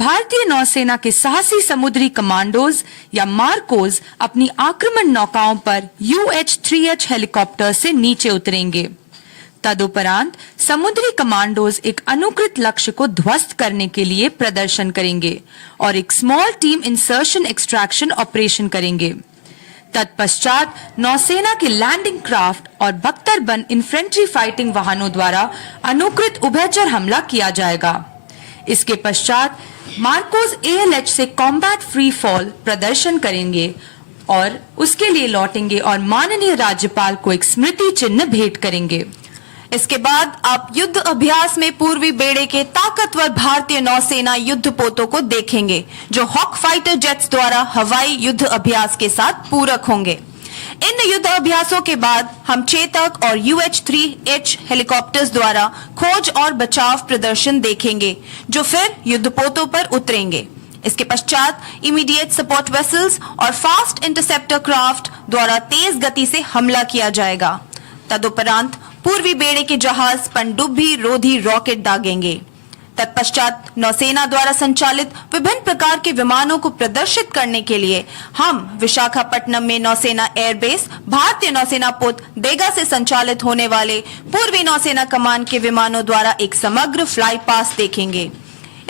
भारतीय नौसेना के साहसी समुद्री कमांडोज या मार्कोज अपनी आक्रमण नौकाओं पर UH-3H हेलीकॉप्टर से नीचे उतरेंगे। तदुपरांत समुद्री कमांडोज एक अनुकृत लक्ष्य को ध्वस्त करने के लिए प्रदर्शन करेंगे और एक small team insertion extraction operation करेंगे। तत्पश्चात नौसेना के लैंडिंग क्राफ्ट और बख्तरबंद इन्फेंट्री फाइटिंग वाहनों द्वारा अनुकृत उभयचर हमला किया जाएगा। इसके पश्चात मार्कोस ALH से कॉम्बैट फ्री फॉल प्रदर्शन करेंगे और उसके लिए लौटेंगे और माननीय राज्यपाल को एक स्मृति चिन्ह भेंट करेंगे। इसके बाद आप युद्ध अभ्यास में पूर्वी बेड़े के ताकतवर भारतीय नौसेना युद्धपोतों को देखेंगे, जो हॉक फाइटर जेट्स द्वारा हवाई युद्ध अभ्यास के साथ पूरक होंगे। इन युद्ध अभ्यासों के बाद हम चेतक और UH-3H हेलीकॉप्टर्स द्वारा खोज और बचाव प्रदर्शन देखेंगे, जो फिर युद्धपोतों पर उतरेंगे। इसके पश्चात इमीडिएट सपोर्ट वेसल्स और फास्ट इंटरसेप्टर क्राफ्ट द्वारा तेज गति से हमला किया जाएगा। तदुपरांत पूर्वी बेड़े के जहाज पनडुब्बी रोधी रॉकेट दागेंगे। तत्पश्चात नौसेना द्वारा संचालित विभिन्न प्रकार के विमानों को प्रदर्शित करने के लिए हम विशाखापट्टनम में नौसेना एयरबेस भारतीय नौसेना पोत देगा से संचालित होने वाले पूर्वी नौसेना कमान के विमानों द्वारा एक समग्र फ्लाई पास देखेंगे।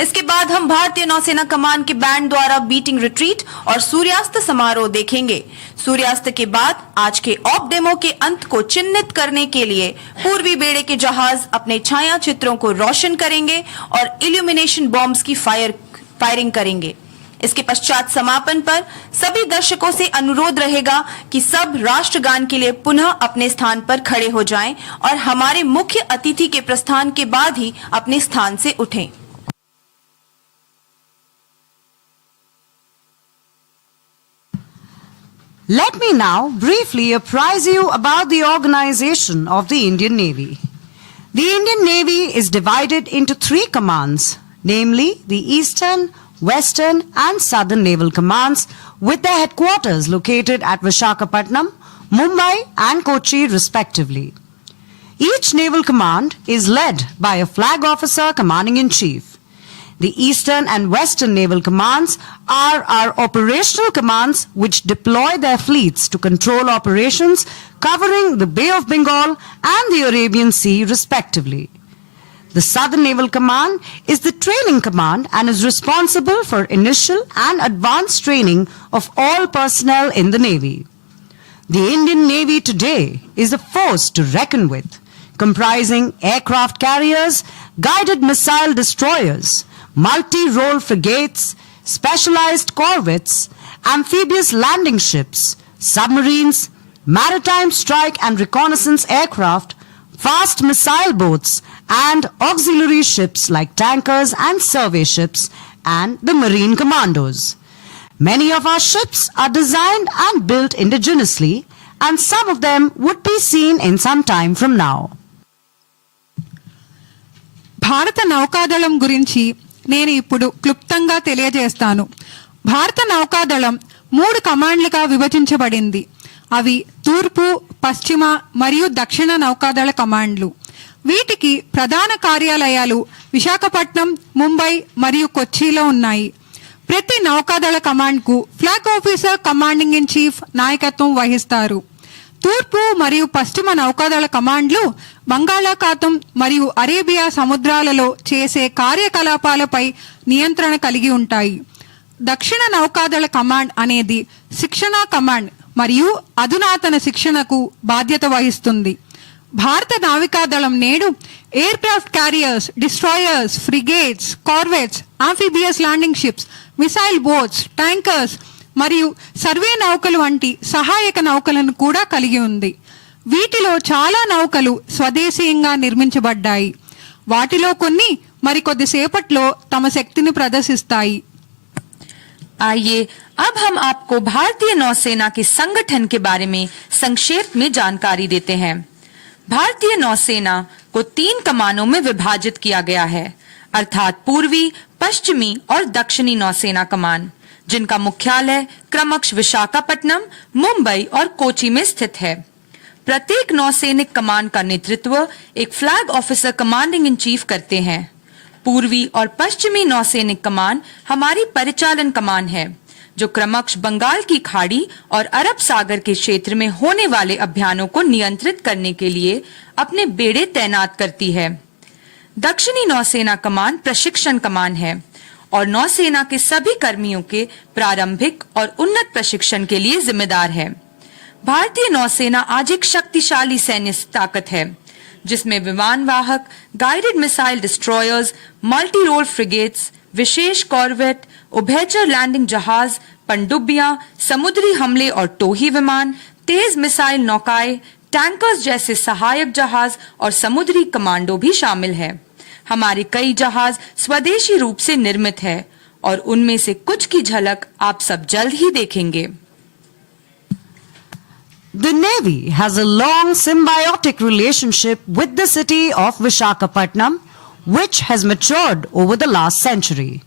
इसके बाद हम भारतीय नौसेना कमान के बैंड द्वारा बीटिंग रिट्रीट और सूर्यास्त समारोह देखेंगे। सूर्यास्त के बाद आज के ऑफ डेमो के अंत को चिन्हित करने के लिए पूर्वी बेड़े के जहाज अपने छाया चित्रों को रोशन करेंगे और इल्यूमिनेशन बॉम्ब्स की फायरिंग करेंगे। इसके पश्चात समापन पर सभी दर्शकों से अनुरोध रहेगा कि सब राष्ट्रगान के लिए पुनः अपने स्थान पर खड़े हो जाएं और हमारे मुख्य अतिथि के प्रस्थान के बाद ही अपने स्थान से उठें। Let me now briefly apprise you about the organization of the Indian Navy. The Indian Navy is divided into three commands, namely the Eastern, Western and Southern Naval Commands, with their headquarters located at Visakhapatnam, Mumbai and Kochi respectively. Each naval command is led by a flag officer commanding-in-chief. The Eastern and Western Naval Commands are our operational commands which deploy their fleets to control operations covering the Bay of Bengal and the Arabian Sea respectively. The Southern Naval Command is the training command and is responsible for initial and advanced training of all personnel in the Navy. The Indian Navy today is a force to reckon with, comprising aircraft carriers, guided missile destroyers, multi-role frigates, specialized corvettes, amphibious landing ships, submarines, maritime strike and reconnaissance aircraft, fast missile boats, and auxiliary ships like tankers and survey ships, and the marine commandos. Many of our ships are designed and built indigenously, and some of them would be seen in some time from now. భారత నౌకాదళం గురించి నేను ఇప్పుడు క్లుప్తంగా తెలియజేస్తాను. భారత నౌకాదళం 3 కమాండ్లుగా విభజించబడింది. అవి తూర్పు, పశ్చిమ మరియు దక్షిణ నౌకాదళ కమాండ్లు. వీటికి ప్రధాన కార్యాలయాలు విశాఖపట్నం, ముంబై మరియు కొచ్చిలో ఉన్నాయి. ప్రతి నౌకాదళ కమాండ్కు flag officer commanding in chief నాయకత్వం వహిస్తారు. తూర్పు మరియు పశ్చిమ నౌకాదళ కమాండ్లు బంగాళాఖాతం మరియు అరేబియా సముద్రాలలో చేసే కార్యకలాపాలపై నియంత్రణ కలిగి ఉంటాయి. దక్షిణ నౌకాదళ కమాండ్ అనేది శిక్షణా కమాండ్ మరియు అధునాతన శిక్షణకు బాధ్యత వహిస్తుంది. భారత నావికాదళం నేడు aircraft carriers, destroyers, frigates, corvettes, amphibious landing ships, missile boats, tankers మరియు సర్వే నౌకలు వంటి సహాయక నౌకలను కూడా కలిగి ఉంది. వీటిలో చాలా నౌకలు స్వదేశీయంగా నిర్మించబడ్డాయి. వాటిలో కొన్ని మరికొద్దిసేపట్లో తమ శక్తిని ప్రదర్శిస్తాయి. आइए अब हम आपको भारतीय नौसेना के संगठन के बारे में संक्षेप में जानकारी देते हैं। भारतीय नौसेना को 3 कमानों में विभाजित किया गया है, अर्थात पूर्वी, पश्चिमी और दक्षिणी नौसेना कमान, जिनका मुख्यालय क्रमश विशाखापट्टनम, मुंबई और कोची में स्थित है। प्रत्येक नौसैनिक कमान का नेतृत्व एक flag officer commanding in chief करते हैं। पूर्वी और पश्चिमी नौसैनिक कमान हमारी परिचालन कमान है, जो क्रमश बंगाल की खाड़ी और अरब सागर के क्षेत्र में होने वाले अभियानों को नियंत्रित करने के लिए अपने बेड़े तैनात करती है। दक्षिणी नौसेना कमान प्रशिक्षण कमान है और नौसेना के सभी कर्मियों के प्रारंभिक और उन्नत प्रशिक्षण के लिए जिम्मेदार है। भारतीय नौसेना आज एक शक्तिशाली सैन्य ताकत है, जिसमें विमान वाहक, guided missile destroyers, multi role frigates, विशेष कॉर्वेट, उभयचर लैंडिंग जहाज, पनडुब्बियां, समुद्री हमले और टोही विमान, तेज मिसाइल नौकाएं, टैंकर्स जैसे सहायक जहाज और समुद्री कमांडो भी शामिल है। हमारे कई जहाज स्वदेशी रूप से निर्मित है और उनमें से कुछ की झलक आप सब जल्द ही देखेंगे। The Navy has a long symbiotic relationship with the city of Visakhapatnam, which has matured over the last century.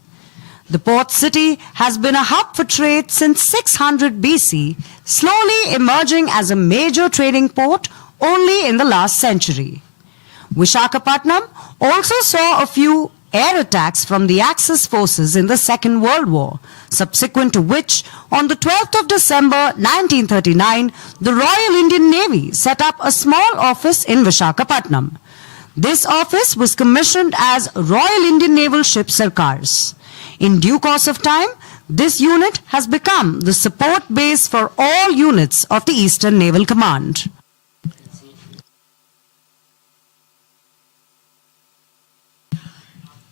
The port city has been a hub for trade since 600 BC, slowly emerging as a major trading port only in the last century. Visakhapatnam also saw a few air attacks from the Axis forces in the Second World War, subsequent to which, on the 12th of December 1939, the Royal Indian Navy set up a small office in Visakhapatnam. This office was commissioned as Royal Indian Naval Ship Sarkars. In due course of time, this unit has become the support base for all units of the Eastern Naval Command.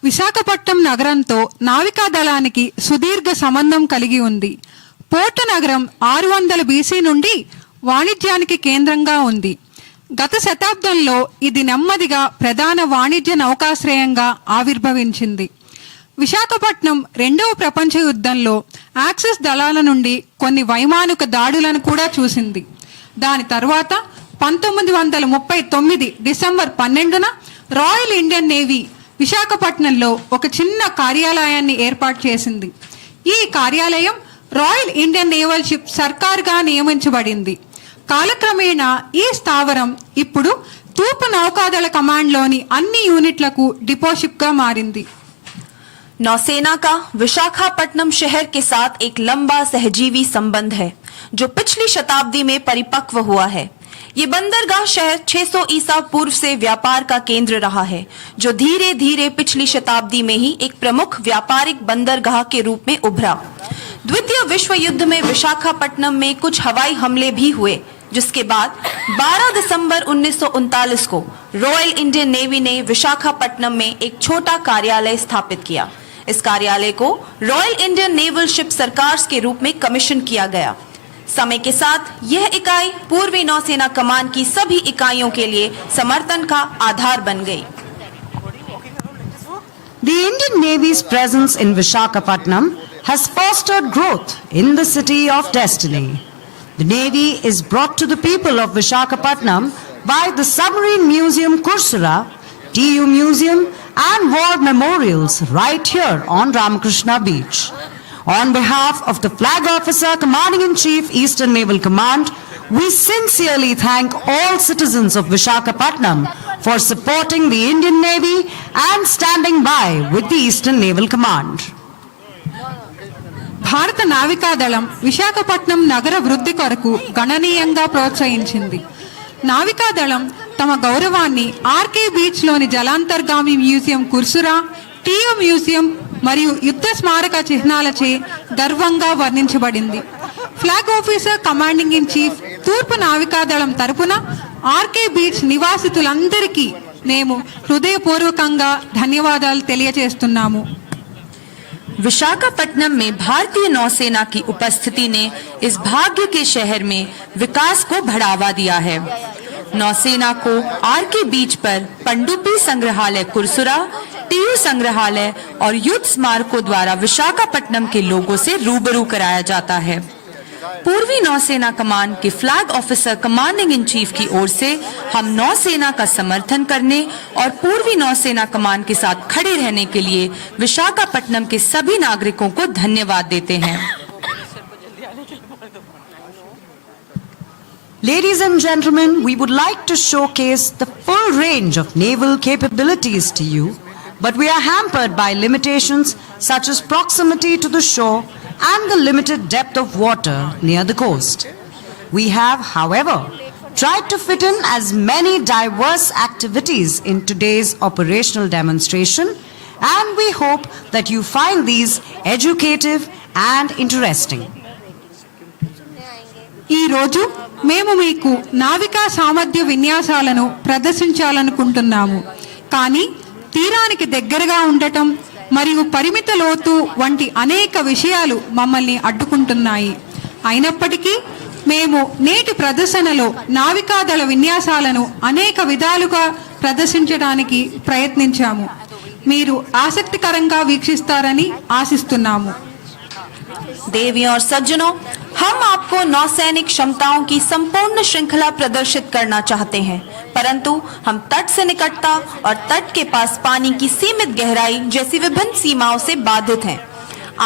Visakhapatnam నగరంతో నావికా దళానికి సుదీర్ఘ సంబంధం కలిగి ఉంది. Port నగరం 600 BC నుండి వాణిజ్యానికి కేంద్రంగా ఉంది. గత శతాబ్దంలో ఇది నెమ్మదిగా ప్రధాన వాణిజ్య నౌకాశ్రయంగా ఆవిర్భవించింది. విశాఖపట్నం రెండవ ప్రపంచ యుద్ధంలో యాక్సిస్ దళాల నుండి కొన్ని వైమానిక దాడులను కూడా చూసింది. దాని తర్వాత 1939 డిసెంబర్ 12న రాయల్ ఇండియన్ నేవీ విశాఖపట్నంలో ఒక చిన్న కార్యాలయాన్ని ఏర్పాటు చేసింది. ఈ కార్యాలయం రాయల్ ఇండియన్ నేవల్ షిప్ సర్కార్గా నియమించబడింది. కాలక్రమేణా ఈ స్థావరం ఇప్పుడు తూర్పు నౌకాదళ కమాండ్లోని అన్ని యూనిట్లకు డిపోషిప్గా మారింది. नौसेना का विशाखापट्टनम शहर के साथ एक लंबा सहजीवी संबंध है, जो पिछली शताब्दी में परिपक्व हुआ है। ये बंदरगाह शहर 600 ईसा पूर्व से व्यापार का केंद्र रहा है, जो धीरे धीरे पिछली शताब्दी में ही एक प्रमुख व्यापारिक बंदरगाह के रूप में उभरा। द्वितीय विश्व युद्ध में विशाखापट्टनम में कुछ हवाई हमले भी हुए, जिसके बाद 12 दिसंबर 1939 को रॉयल इंडियन नेवी ने विशाखापट्टनम में एक छोटा कार्यालय स्थापित किया। इस कार्यालय को रॉयल इंडियन नेवल शिप सरकार्स के रूप में कमीशन किया गया। समय के साथ यह इकाई पूर्वी नौसेना कमान की सभी इकाइयों के लिए समर्थन का आधार बन गई। The Indian Navy's presence in Visakhapatnam has fostered growth in the city of destiny. The Navy is brought to the people of Visakhapatnam by the Submarine Museum Kursura, TU Museum and War Memorials right here on Ramakrishna Beach. On behalf of the Flag Officer Commanding-in-Chief Eastern Naval Command, we sincerely thank all citizens of Visakhapatnam for supporting the Indian Navy and standing by with the Eastern Naval Command. భారత నావికాదళం విశాఖపట్నం నగర వృద్ధి కొరకు గణనీయంగా ప్రోత్సహించింది. నావికాదళం తమ గౌరవాన్ని RK beach లోని జలాంతర్గామి museum Kursura, TU museum మరియు యుద్ధ స్మారక చిహ్నాలచే గర్వంగా వర్ణించబడింది. Flag officer commanding in chief తూర్పు నావికాదళం తరపున ఆర్కే బీచ్ నివాసితులందరికీ మేము హృదయపూర్వకంగా ధన్యవాదాలు తెలియజేస్తున్నాము. विशाखापट्टनम में भारतीय नौसेना की उपस्थिति ने इस भाग्य के शहर में विकास को बढ़ावा दिया है। नौसेना को आरके बीच पर पनडुब्बी संग्रहालय कुरसुरा, टीयू संग्रहालय और युद्ध स्मारकों द्वारा विशाखापट्टनम के लोगों से रूबरू कराया जाता है। पूर्वी नौसेना कमान के flag officer commanding in chief की ओर से हम नौसेना का समर्थन करने और पूर्वी नौसेना कमान के साथ खड़े रहने के लिए विशाखापट्टनम के सभी नागरिकों को धन्यवाद देते हैं। Ladies and gentlemen, we would like to showcase the full range of naval capabilities to you but we are hampered by limitations such as proximity to the shore and the limited depth of water near the coast. We have, however, tried to fit in as many diverse activities in today's operational demonstration, and we hope that you find these educative and interesting. ఈ రోజు మేము మీకు నావికా సామర్థ్య విన్యాసాలను ప్రదర్శించాలనుకుంటున్నాము. కానీ తీరానికి దగ్గరగా ఉండటం మరియు పరిమిత లోతు వంటి అనేక విషయాలు మమ్మల్ని అడ్డుకుంటున్నాయి. అయినప్పటికీ మేము నేటి ప్రదర్శనలో నావికాదళ విన్యాసాలను అనేక విధాలుగా ప్రదర్శించడానికి ప్రయత్నించాము. మీరు ఆసక్తికరంగా వీక్షిస్తారని ఆశిస్తున్నాము. देवियों और सज्जनों, हम आपको नौसैनिक क्षमताओं की संपूर्ण श्रृंखला प्रदर्शित करना चाहते हैं, परंतु हम तट से निकटता और तट के पास पानी की सीमित गहराई जैसी विभिन्न सीमाओं से बाधित हैं।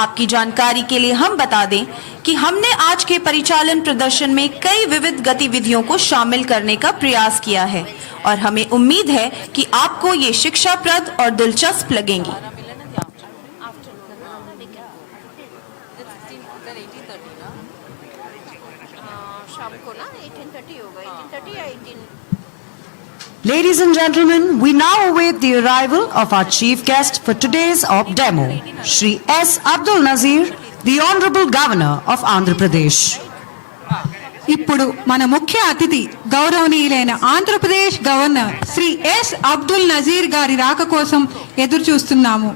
आपकी जानकारी के लिए हम बता दें कि हमने आज के परिचालन प्रदर्शन में कई विविध गतिविधियों को शामिल करने का प्रयास किया है और हमें उम्मीद है कि आपको ये शिक्षाप्रद और दिलचस्प लगेंगी। Ladies and gentlemen, we now await the arrival of our chief guest for today's op demo, Shri S. Abdul Nazeer, the Honorable Governor of Andhra Pradesh. ఇప్పుడు మన ముఖ్య అతిథి గౌరవనీయులైన ఆంధ్రప్రదేశ్ గవర్నర్ శ్రీ ఎస్ అబ్దుల్ నజీర్ గారి రాక కోసం ఎదురు చూస్తున్నాము.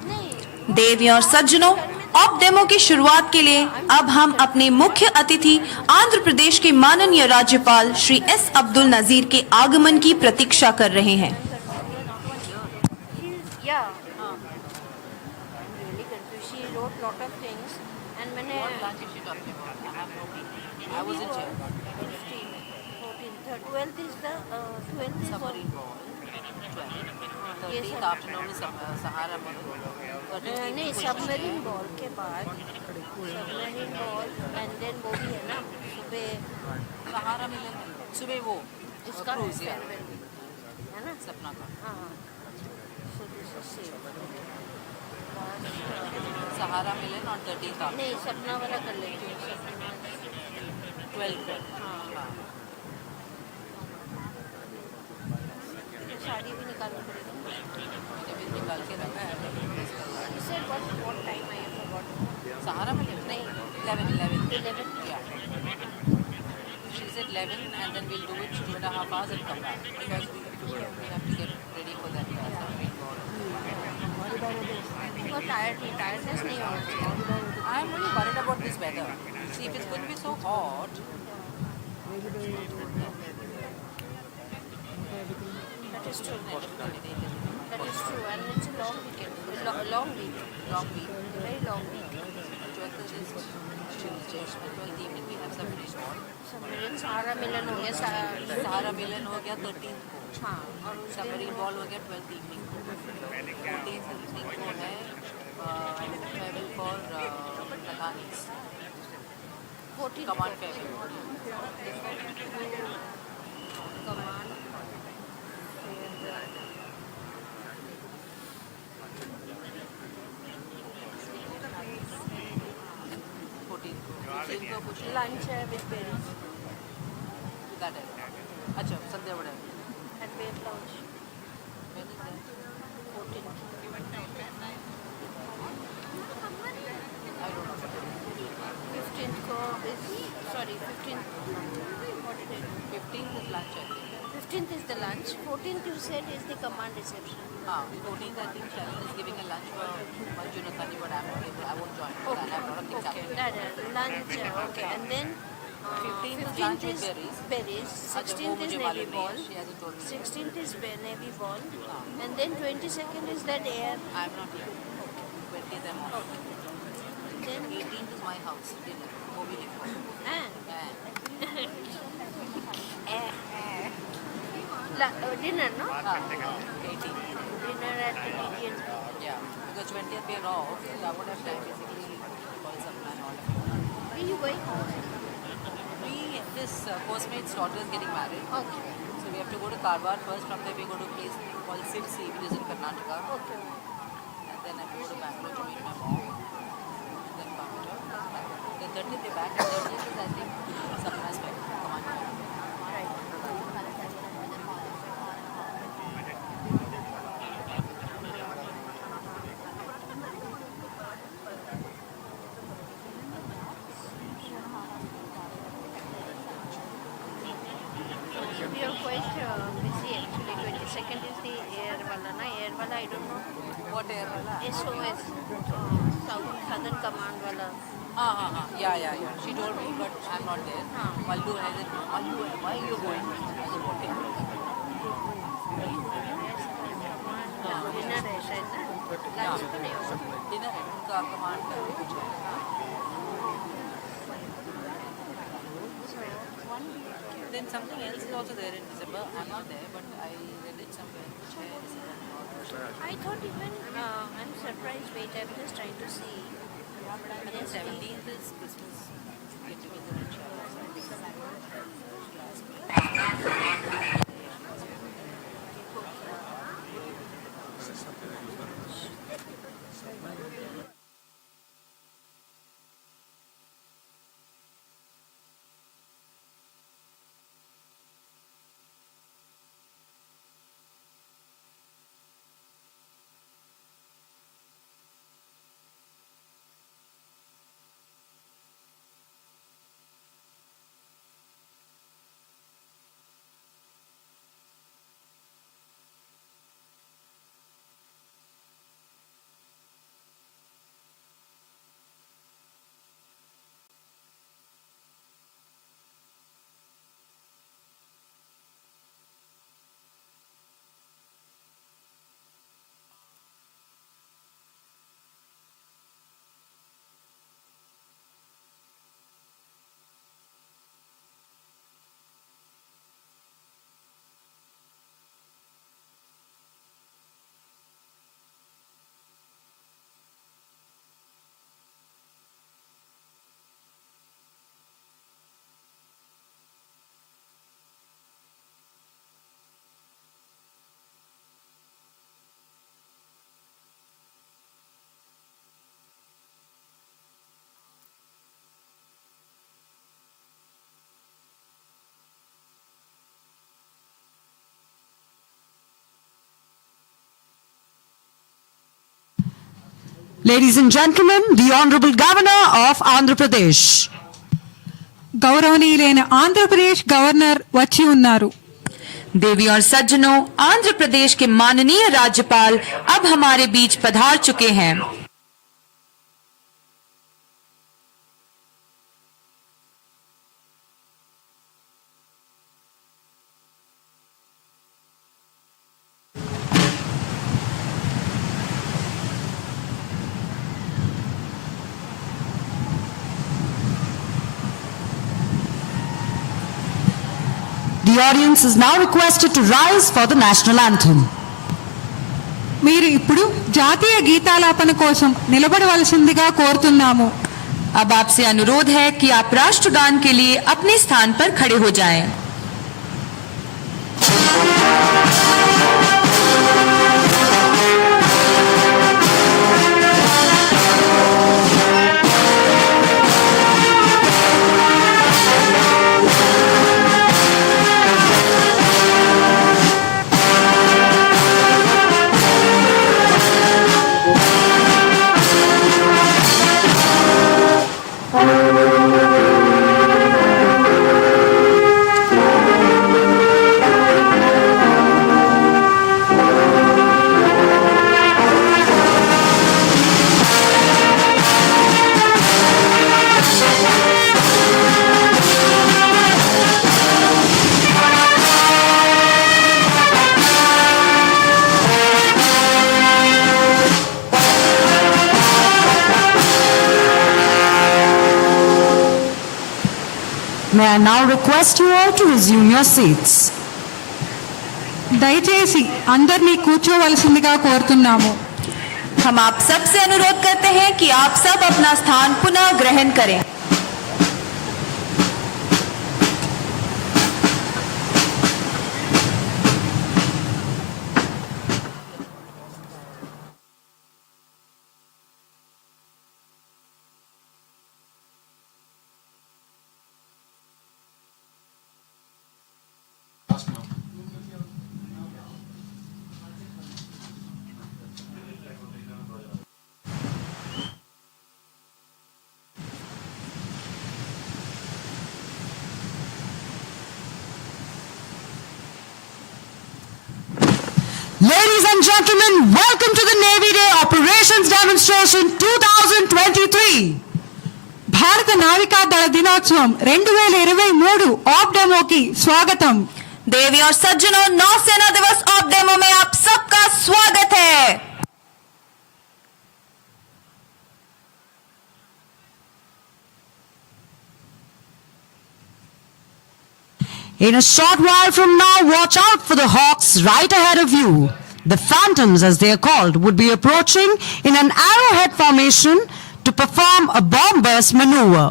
देवियों और सज्जनों, ऑप डेमो की शुरुआत के लिए अब हम अपने मुख्य अतिथि आंध्र प्रदेश के माननीय राज्यपाल श्री एस अब्दुल नजीर के आगमन की प्रतीक्षा कर रहे हैं. Yeah. Really confused. She wrote lot of things, and when What lunch is she talking about? I have no meeting. I wasn't here. 15, 14, 12th is the 12th is Submarine ball. 12. Yes, 13th sir. afternoon is Sahara ball. नहीं submarine ball के बाद submarine ball and then वो भी है ना सुबह सहारा मिलन सुबह वो इसका क्रूज या farewell है ना सपना का हाँ सो दिस इज सेम सहारा मिलन और 13th after नहीं सपना वाला कर लेती हूँ सपना 12th हाँ साड़ी भी निकालनी पड़ेगी मैंने भी निकाल के रखा है You said what time I forgot. सहारा मिलन नहीं 11 yeah she said 11 and then we'll do it 2.5 hours and come back because we have to get ready for that submarine ball. वो tiredness नहीं होना चाहिए. I am really worried about this weather. See, if it's going to be so hot. That is true. That is true, and it's a long weekend. Long week. Long week. Very long week. 12th is Tuesday. 12th evening we have submarine ball. Submarine सहारा मिलन हो गया सहारा मिलन हो गया 13th को. हाँ और उस दिन सबमरीन बॉल हो गया 12th evening को. 14th evening को है farewell for Latanis. 14 Command farewell. कमान लंच है विद पेरेंट्स That is. अच्छा संध्या बड़ा. At wait launch When is that? 14 I don't know. 15th को is sorry 15th what did I do? 15th is lunch I think. 15th is the lunch. 14th you said is the command reception. 14th I think Sharon is giving a lunch for Junatani, but I'm not able. I won't join. Okay. I have a lot of things Okay. happening. Lunch. Okay. And then 15th is 15th lunch with is berries. berries. अच्छा, 16th वो is मुझे navy मालूम नहीं ball. है. She hasn't told me. 16th is navy ball. And then 22nd is that air. I'm not here. 20th I'm off. Then 18th is my house dinner. वो भी लिखो. and And dinner, no? 18th. Dinner at the Indian. Yeah. Because 20th we are off, so I would have time basically call supply and all that. Where you going? This postmate's daughter is getting married. Okay. So we have to go to Karwar first. From there we go to a place called Sirsi, which is in Karnataka. Okay. then I go to Bangalore to meet my mom, then come here. The 30th day back, and 30th is I think some aspect command. We are quite busy actually. 22nd is the air wala na. Air wala, I don't know. What air? SOS, Southern Command wala. Yeah. She told me, but I'm not there. Maldu has it. Maldu, why are you going? I said, what thing? Dinner है शायद ना. Lunch तो नहीं होगा. Dinner है, उनका command कुछ है. Then something else is also there in December. I'm not there, but I read it somewhere. Which है December? I thought even I'm surprised. Wait, I'm just trying to see. And then 17th is Christmas get together in China. Ladies and gentlemen, the Honorable Governor of Andhra Pradesh. గౌరవనీయులైన Andhra Pradesh governor వచ్చి ఉన్నారు. देवी और सज्जनों, आंध्र प्रदेश के माननीय राज्यपाल अब हमारे बीच पधार चुके हैं. The audience is now requested to rise for the national anthem. మీరు ఇప్పుడు జాతీయ గీతాలాపన కోసం నిలబడవలసిందిగా కోరుతున్నాము. अब आपसे अनुरोध है कि आप राष्ट्रगान के लिए अपने स्थान पर खड़े हो जाएं. May I now request you all to resume your seats. దయచేసి అందరినీ కూర్చోవలసిందిగా కోరుతున్నాము. हम आप सब से अनुरोध करते हैं कि आप सब अपना स्थान पुनः ग्रहण करें. Ladies and gentlemen, welcome to the Navy Day Operations Demonstration 2023. భారత నావికా దళ దినోత్సవం 2023 ऑप डेमो की स्वागतम। देवी और सज्जनों, नौसेना दिवस ऑप डेमो में आप सबका स्वागत है। In a short while from now, watch out for the hawks right ahead of you. The phantoms, as they are called, would be approaching in an arrowhead formation to perform a bomb burst maneuver.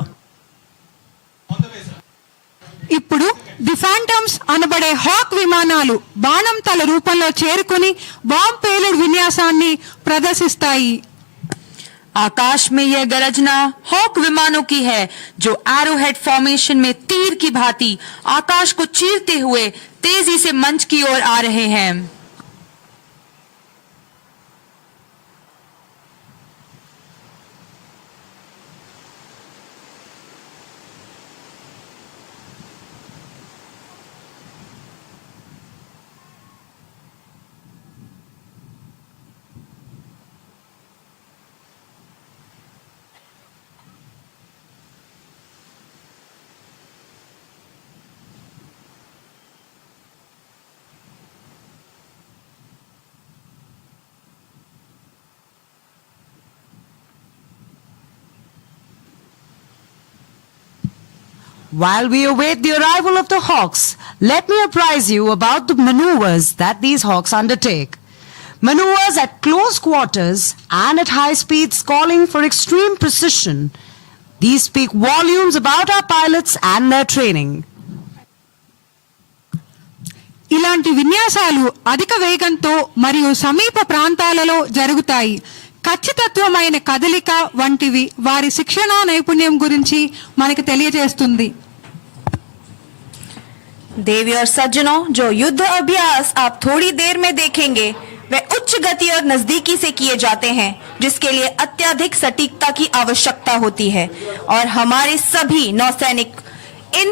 ఇప్పుడు the ఫాంటమ్స్ అనబడే hack విమానాలు బాణం తల రూపంలో చేరుకుని bomb పేలుడు విన్యాసాన్ని ప్రదర్శిస్తాయి। आकाश में यह गरजना हॉक विमानों की है जो एरोहेड फॉर्मेशन में तीर की भांति आकाश को चीरते हुए तेजी से मंच की ओर आ रहे हैं। While we await the arrival of the hawks, let me apprise you about the maneuvers that these hawks undertake. Maneuvers at close quarters and at high speeds calling for extreme precision. These speak volumes about our pilots and their training. ఇలాంటి విన్యాసాలు అధిక వేగంతో మరియు సమీప ప్రాంతాలలో జరుగుతాయి। ఖచ్చితత్వమైన కదలిక వంటివి వారి శిక్షణా నైపుణ్యం గురించి మనకు తెలియజేస్తుంది। देवी और सज्जनों, जो युद्ध अभ्यास आप थोड़ी देर में देखेंगे वे उच्च गति और नजदीकी से किए जाते हैं, जिसके लिए अत्यधिक सटीकता की आवश्यकता होती है और हमारे सभी नौसैनिक इन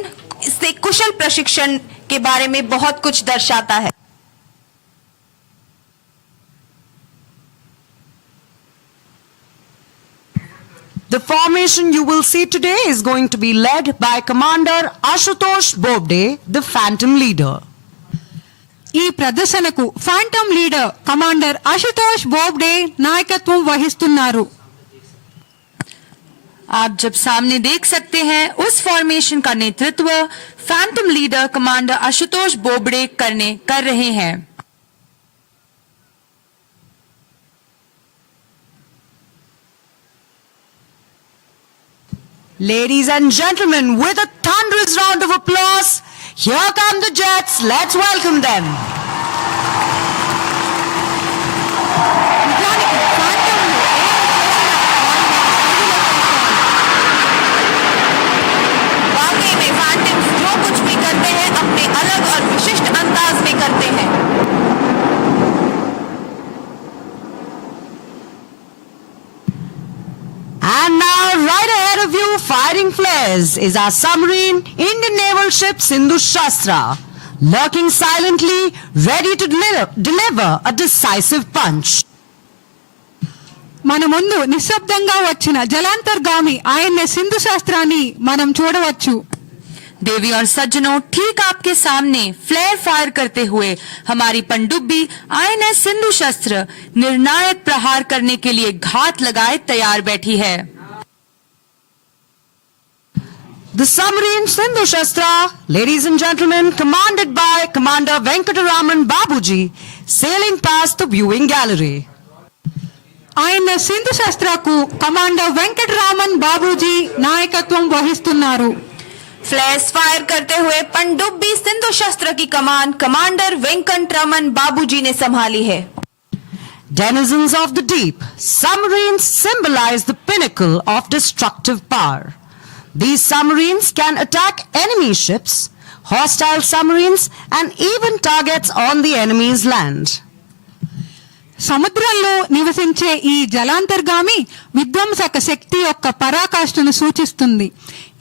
से कुशल प्रशिक्षण के बारे में बहुत कुछ दर्शाता है। The formation you will see today is going to be led by Commander Ashutosh Bobde, the Phantom Leader. ఈ ప్రదర్శనకు phantom leader commander Ashutosh Bobde నాయకత్వం వహిస్తున్నారు। आप जब सामने देख सकते हैं उस फॉर्मेशन का नेतृत्व Phantom leader commander Ashutosh Bobde कर रहे हैं। Ladies and gentlemen, with a thunderous round of applause, here come the jets. Let's welcome them. నిజానికి ఫాంటమ్లు वाकई में फैंटम्स जो कुछ भी करते हैं अपने अलग और विशिष्ट अंदाज में करते हैं। And now, right ahead of you, firing flares, is our submarine Indian naval ship Sindhu Shastra, lurking silently, ready to deliver a decisive punch. మన ముందు నిశ్శబ్దంగా వచ్చిన జలాంతర్గామి ఐఎన్ఎస్ సింధు శాస్త్రాన్ని మనం చూడవచ్చు। देवी और सज्जनों, ठीक आपके सामने फ्लेयर फायर करते हुए हमारी पनडुब्बी आईएनएस सिंधु शस्त्र निर्णायक प्रहार करने के लिए घात लगाए तैयार बैठी है। The submarine Sindhu Shastra, ladies and gentlemen, commanded by Commander Venkataraman Babuji, sailing past the viewing gallery. INS Sindhu శాస్త్రకు కమాండర్ వెంకటరామన్ బాబూజీ నాయకత్వం వహిస్తున్నారు। फ्लैश फायर करते हुए पनडुब्बी सिंधु शस्त्र की कमान कमांडर वेंकट रमन बाबूजी ने संभाली है। Denizens of the deep, submarines symbolize the pinnacle of destructive power. These submarines can attack enemy ships, hostile submarines, and even targets on the enemy's land. సముద్రంలో నివసించే ఈ జలాంతర్గామి విధ్వంసక శక్తి యొక్క పరాకాష్ఠను సూచిస్తుంది.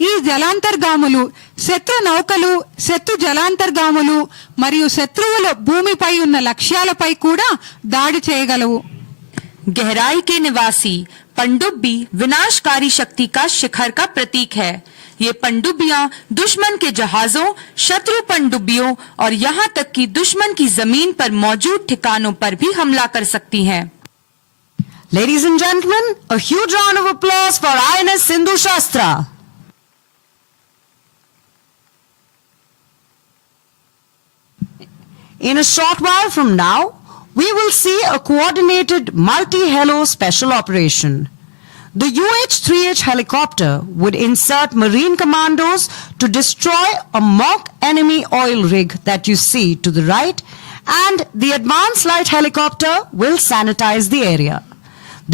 ఈ జలాంతర్గాములు శత్రు నౌకలు, శత్రు జలాంతర్గాములు మరియు శత్రువుల భూమిపై ఉన్న లక్ష్యాలపై కూడా దాడి చేయగలవు. गहराई के निवासी पनडुब्बी विनाशकारी शक्ति का शिखर का प्रतीक है. ये पनडुब्बियां दुश्मन के जहाजों, शत्रु पनडुब्बियों और यहाँ तक कि दुश्मन की जमीन पर मौजूद ठिकानों पर भी हमला कर सकती हैं. Ladies and gentlemen, a huge round of applause for INS Sindhu Shastra. In a short while from now, we will see a coordinated multi-helo special operation. The UH-3H helicopter would insert Marine commandos to destroy a mock enemy oil rig that you see to the right, and the advanced light helicopter will sanitize the area.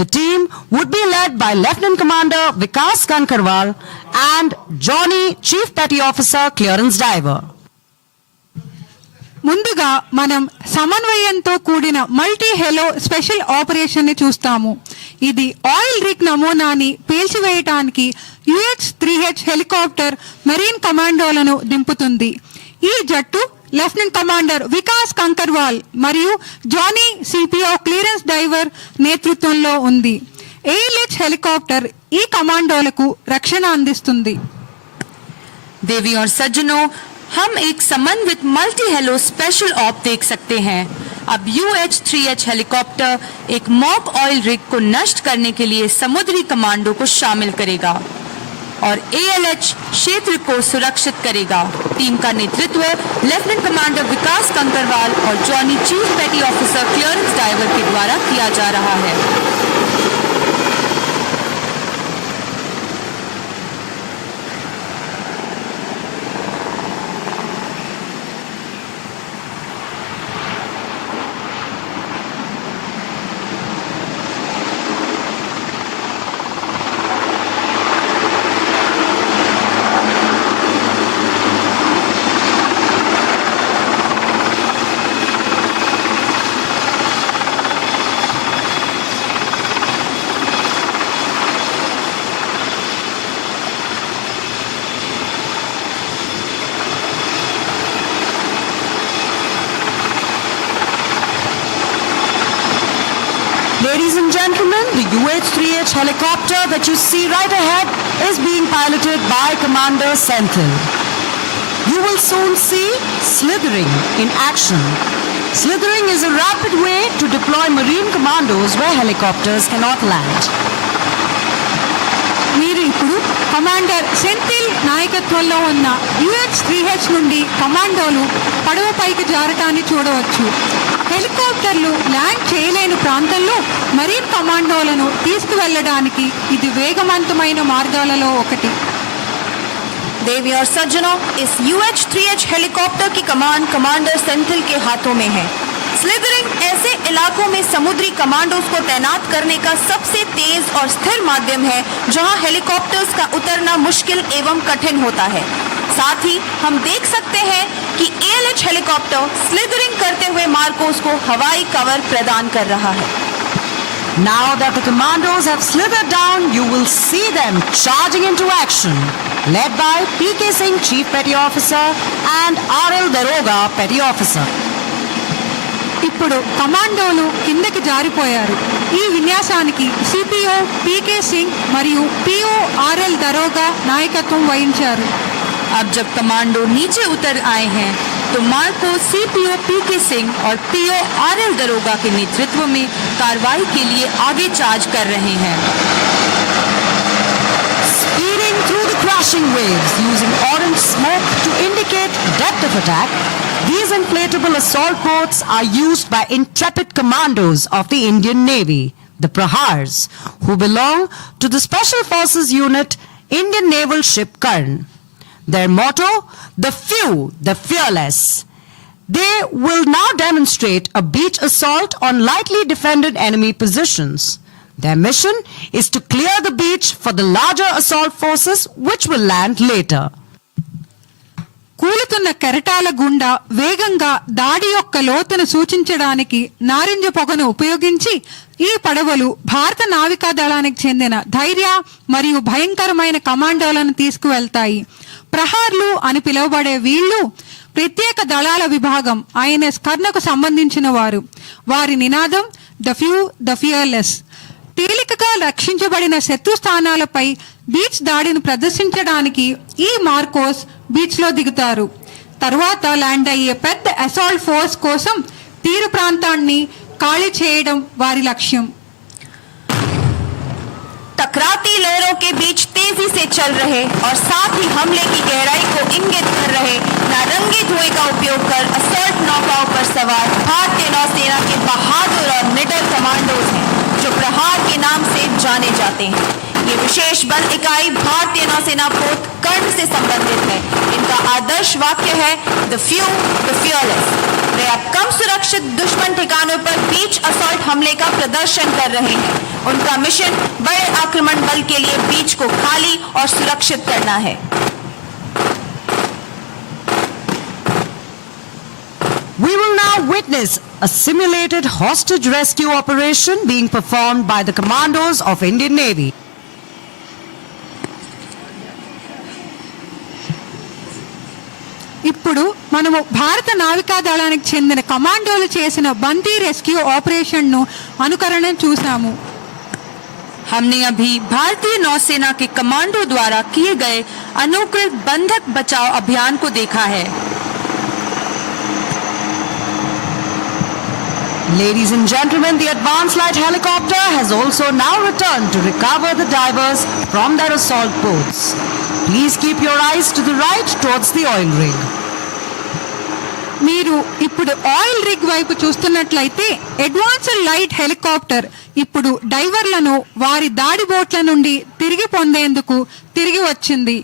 The team would be led by Lieutenant Commander Vikas Kankarwal and Johnny, Chief Petty Officer, Clearance Diver. ముందుగా మనం సమన్వయంతో కూడిన multi hello special operation ని చూస్తాము. ఇది oil rig నమూనాని పేల్చివేయటానికి UH-3H helicopter marine కమాండోలను దింపుతుంది. ఈ జట్టు లెఫ్టినెంట్ కమాండర్ వికాస్ కంకర్వాల్ మరియు జానీ సిపిఓ క్లియరెన్స్ డైవర్ నేతృత్వంలో ఉంది. ALH హెలికాప్టర్ ఈ కమాండోలకు రక్షణ అందిస్తుంది. देवी और सज्जनों, हम एक समन्वित मल्टी हेलो स्पेशल ऑप देख सकते हैं. अब UH-3H हेलीकॉप्टर एक मॉक ऑयल रिग को नष्ट करने के लिए समुद्री कमांडो को शामिल करेगा और ALH क्षेत्र को सुरक्षित करेगा. टीम का नेतृत्व लेफ्टिनेंट कमांडर विकास कंकरवाल और जॉनी, चीफ पेटी ऑफिसर, क्लियरेंस डाइवर के द्वारा किया जा रहा है. Ladies and gentlemen, the UH-3H helicopter that you see right ahead is being piloted by Commander Senthil. You will soon see slithering in action. Slithering is a rapid way to deploy marine commandos where helicopters cannot land. మీరు ఇప్పుడు commander Senthil నాయకత్వంలో ఉన్న UH-3H నుండి కమాండోలు పడవపైకి జారటాన్ని చూడవచ్చు. హెలికాప్టర్లు land చేయలేని ప్రాంతంలో marine కమాండోలను తీసుకువెళ్ళడానికి ఇది వేగవంతమైన మార్గాలలో ఒకటి. देवी और सज्जनों, इस UH-3H हेलीकॉप्टर की कमान कमांडर सेंथिल के हाथों में है. स्लिदरिंग ऐसे इलाकों में समुद्री कमांडोज को तैनात करने का सबसे तेज और स्थिर माध्यम है जहां हेलीकॉप्टर्स का उतरना मुश्किल एवं कठिन होता है. साथ ही हम देख सकते हैं कि ALH हेलीकॉप्टर स्लिदरिंग करते हुए मार्कोस को हवाई कवर प्रदान कर रहा है. Now that the commandos have slithered down, you will see them charging into action, led by PK Singh, Chief Petty Officer, and RL Daroga, Petty Officer. ఇప్పుడు కమాండోలు కిందకి జారిపోయారు. ఈ విన్యాసానికి సిపిఓ PK సింగ్ మరియు PO RL దరోగా నాయకత్వం వహించారు. अब जब कमांडो नीचे उतर आए हैं तो मार्को CPO PK सिंह और PO RL दरोगा के नेतृत्व में कार्रवाई के लिए आगे चार्ज कर रहे हैं. Speeding through the crashing waves using orange smoke to indicate depth of attack, these inflatable assault boats are used by intrepid commandos of the Indian Navy, the Prahars, who belong to the Special Forces Unit, Indian Naval Ship Karn. Their motto, the few, the fearless. They will now demonstrate a beach assault on lightly defended enemy positions. Their mission is to clear the beach for the larger assault forces which will land later. కూలుతున్న కెరటాల గుండా వేగంగా దాడి యొక్క లోతును సూచించడానికి నారింజ పొగను ఉపయోగించి ఈ పడవలు భారత నావికా దళానికి చెందిన ధైర్య మరియు భయంకరమైన కమాండోలను తీసుకువెళ్తాయి. ప్రహార్లు అని పిలువబడే వీళ్లు ప్రత్యేక దళాల విభాగం ఐఎన్ఎస్ కర్ణకు సంబంధించిన వారు. వారి నినాదం ద ఫ్యూ ద ఫియర్లెస్. తేలికగా రక్షించబడిన శత్రు స్థానాలపై బీచ్ దాడిని ప్రదర్శించడానికి ఈ మార్కోస్ బీచ్ లో దిగుతారు. తర్వాత ల్యాండ్ అయ్యే పెద్ద అసాల్ట్ ఫోర్స్ కోసం తీర ప్రాంతాన్ని ఖాళీ చేయడం వారి లక్ష్యం. टकराती लहरों के बीच तेजी से चल रहे और साथ ही हमले की गहराई को इंगित कर रहे नारंगी धुएं का उपयोग कर असॉल्ट नौकाओं पर सवार भारतीय नौसेना के बहादुर और निडर कमांडोज हैं, जो प्रहार के नाम से जाने जाते हैं. ये विशेष बल इकाई भारतीय नौसेना पोत कर्ण से संबंधित है. इनका आदर्श वाक्य है द फ्यू द फियरलेस. वे अब कम सुरक्षित दुश्मन ठिकानों पर बीच असॉल्ट हमले का प्रदर्शन कर रहे हैं. उनका मिशन बड़े आक्रमण बल के लिए बीच को खाली और सुरक्षित करना है. We will now witness a simulated hostage rescue operation being performed by the commandos of Indian Navy. ఇప్పుడు మనము భారత నావికా దళానికి చెందిన కమాండోలు చేసిన బందీ రెస్క్యూ ఆపరేషన్ ను అనుకరణ చూసాము. हमने अभी भारतीय नौसेना के कमांडो द्वारा किए गए अनुकृत बंधक बचाव अभियान को देखा है. Ladies and gentlemen, the advanced light helicopter has also now returned to recover the divers from their assault boats. Please keep your eyes to the right towards the oil rig. మీరు ఇప్పుడు ఆయిల్ రిగ్ వైపు చూస్తున్నట్లయితే advanced light helicopter ఇప్పుడు డైవర్లను వారి దాడి బోట్ల నుండి తిరిగి పొందేందుకు తిరిగి వచ్చింది.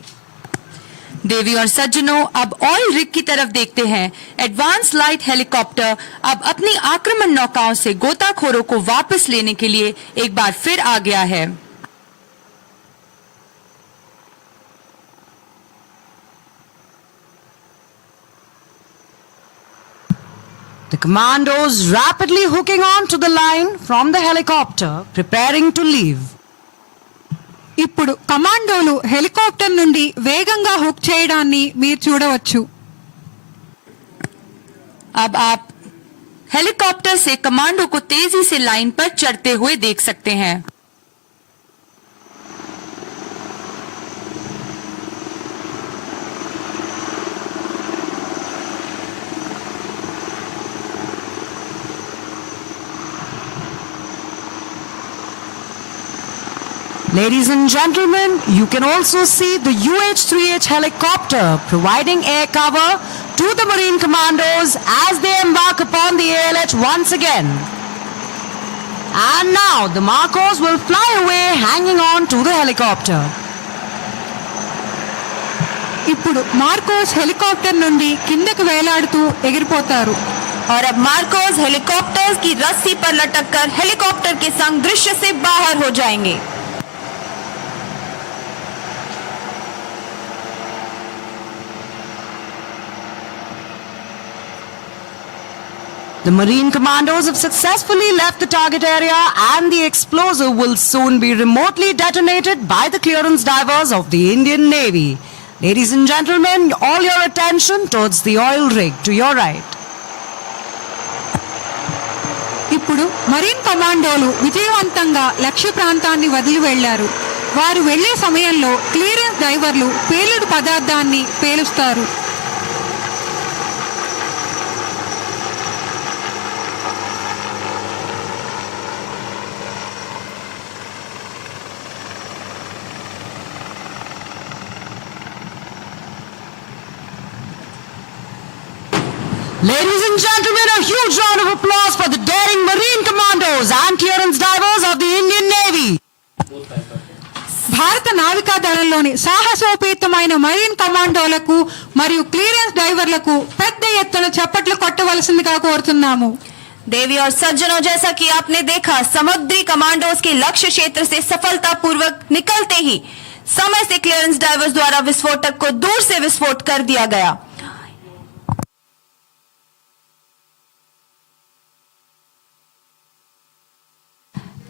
देवी और सज्जनों, अब ऑयल रिग की तरफ देखते हैं. एडवांस लाइट हेलीकॉप्टर अब अपनी आक्रमण नौकाओं से गोताखोरों को वापस लेने के लिए एक बार फिर आ गया है. The commandos rapidly hooking on to the line from the helicopter, preparing to leave. ఇప్పుడు కమాండోలు హెలికాప్టర్ నుండి వేగంగా హుక్ చేయడాన్ని మీరు చూడవచ్చు. अब आप हेलीकॉप्टर से कमांडो को तेजी से लाइन पर चढ़ते हुए देख सकते हैं. Ladies and gentlemen, you can also see the UH-3H helicopter providing air cover to the Marine Commandos as they embark upon the ALH once again. And now the Marcos will fly away hanging on to the helicopter. ఇప్పుడు Marcos helicopter నుండి కిందకు వేలాడుతూ ఎగిరిపోతారు. और अब Marcos helicopters की रस्सी पर लटककर helicopter के संग दृश्य से बाहर हो जाएंगे. The Marine Commandos have successfully left the target area and the explosive will soon be remotely detonated by the clearance divers of the Indian Navy. Ladies and gentlemen, all your attention towards the oil rig to your right. ఇప్పుడు marine కమాండోలు విజయవంతంగా లక్ష్య ప్రాంతాన్ని వదిలి వెళ్లారు. వారు వెళ్లే సమయంలో clearance డైవర్లు పేలుడు పదార్థాన్ని పేలుస్తారు. Ladies and gentlemen, a huge round of applause for the daring Marine Commandos and clearance divers of the Indian Navy. భారత నావికా దళంలోని సాహసోపేతమైన మరీన్ కమాండోలకు మరియు క్లియరెన్స్ డైవర్లకు పెద్ద ఎత్తున చప్పట్లు కొట్టవలసిందిగా కోరుతున్నాము. देवी और सज्जनों, जैसा कि आपने देखा, समुद्री कमांडोज के लक्ष्य क्षेत्र से सफलतापूर्वक निकलते ही समय से क्लियरेंस डाइवर्स द्वारा विस्फोटक को दूर से विस्फोट कर दिया गया.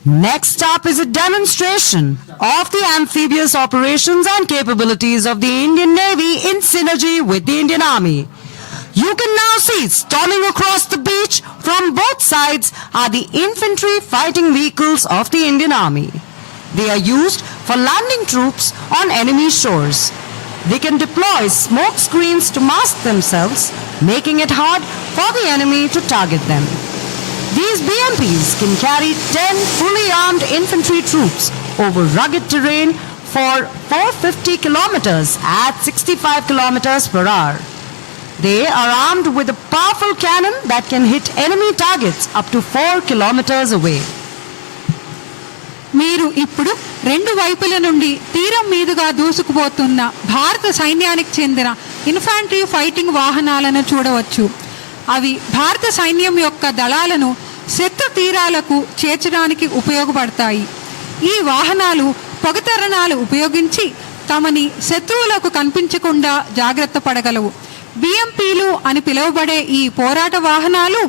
Next up is a demonstration of the amphibious operations and capabilities of the Indian Navy in synergy with the Indian Army. You can now see storming across the beach from both sides are the infantry fighting vehicles of the Indian Army. They are used for landing troops on enemy shores. They can deploy smoke screens to mask themselves, making it hard for the enemy to target them. These BMPs can carry 10 fully armed infantry troops over rugged terrain for 450 kilometers at 65 kilometers per hour. They are armed with a powerful cannon that can hit enemy targets up to 4 kilometers away. మీరు ఇప్పుడు రెండు వైపుల నుండి తీరం మీదుగా దూసుకుపోతున్న భారత సైన్యానికి చెందిన ఇన్ఫాంట్రీ ఫైటింగ్ వాహనాలను చూడవచ్చు. అవి భారత సైన్యం యొక్క దళాలను శత్రు తీరాలకు చేర్చడానికి ఉపయోగపడతాయి. ఈ వాహనాలు పొగతరణాలు ఉపయోగించి తమని శత్రువులకు కనిపించకుండా జాగ్రత్త పడగలవు. బిఎంపీలు అని పిలువబడే ఈ పోరాట వాహనాలు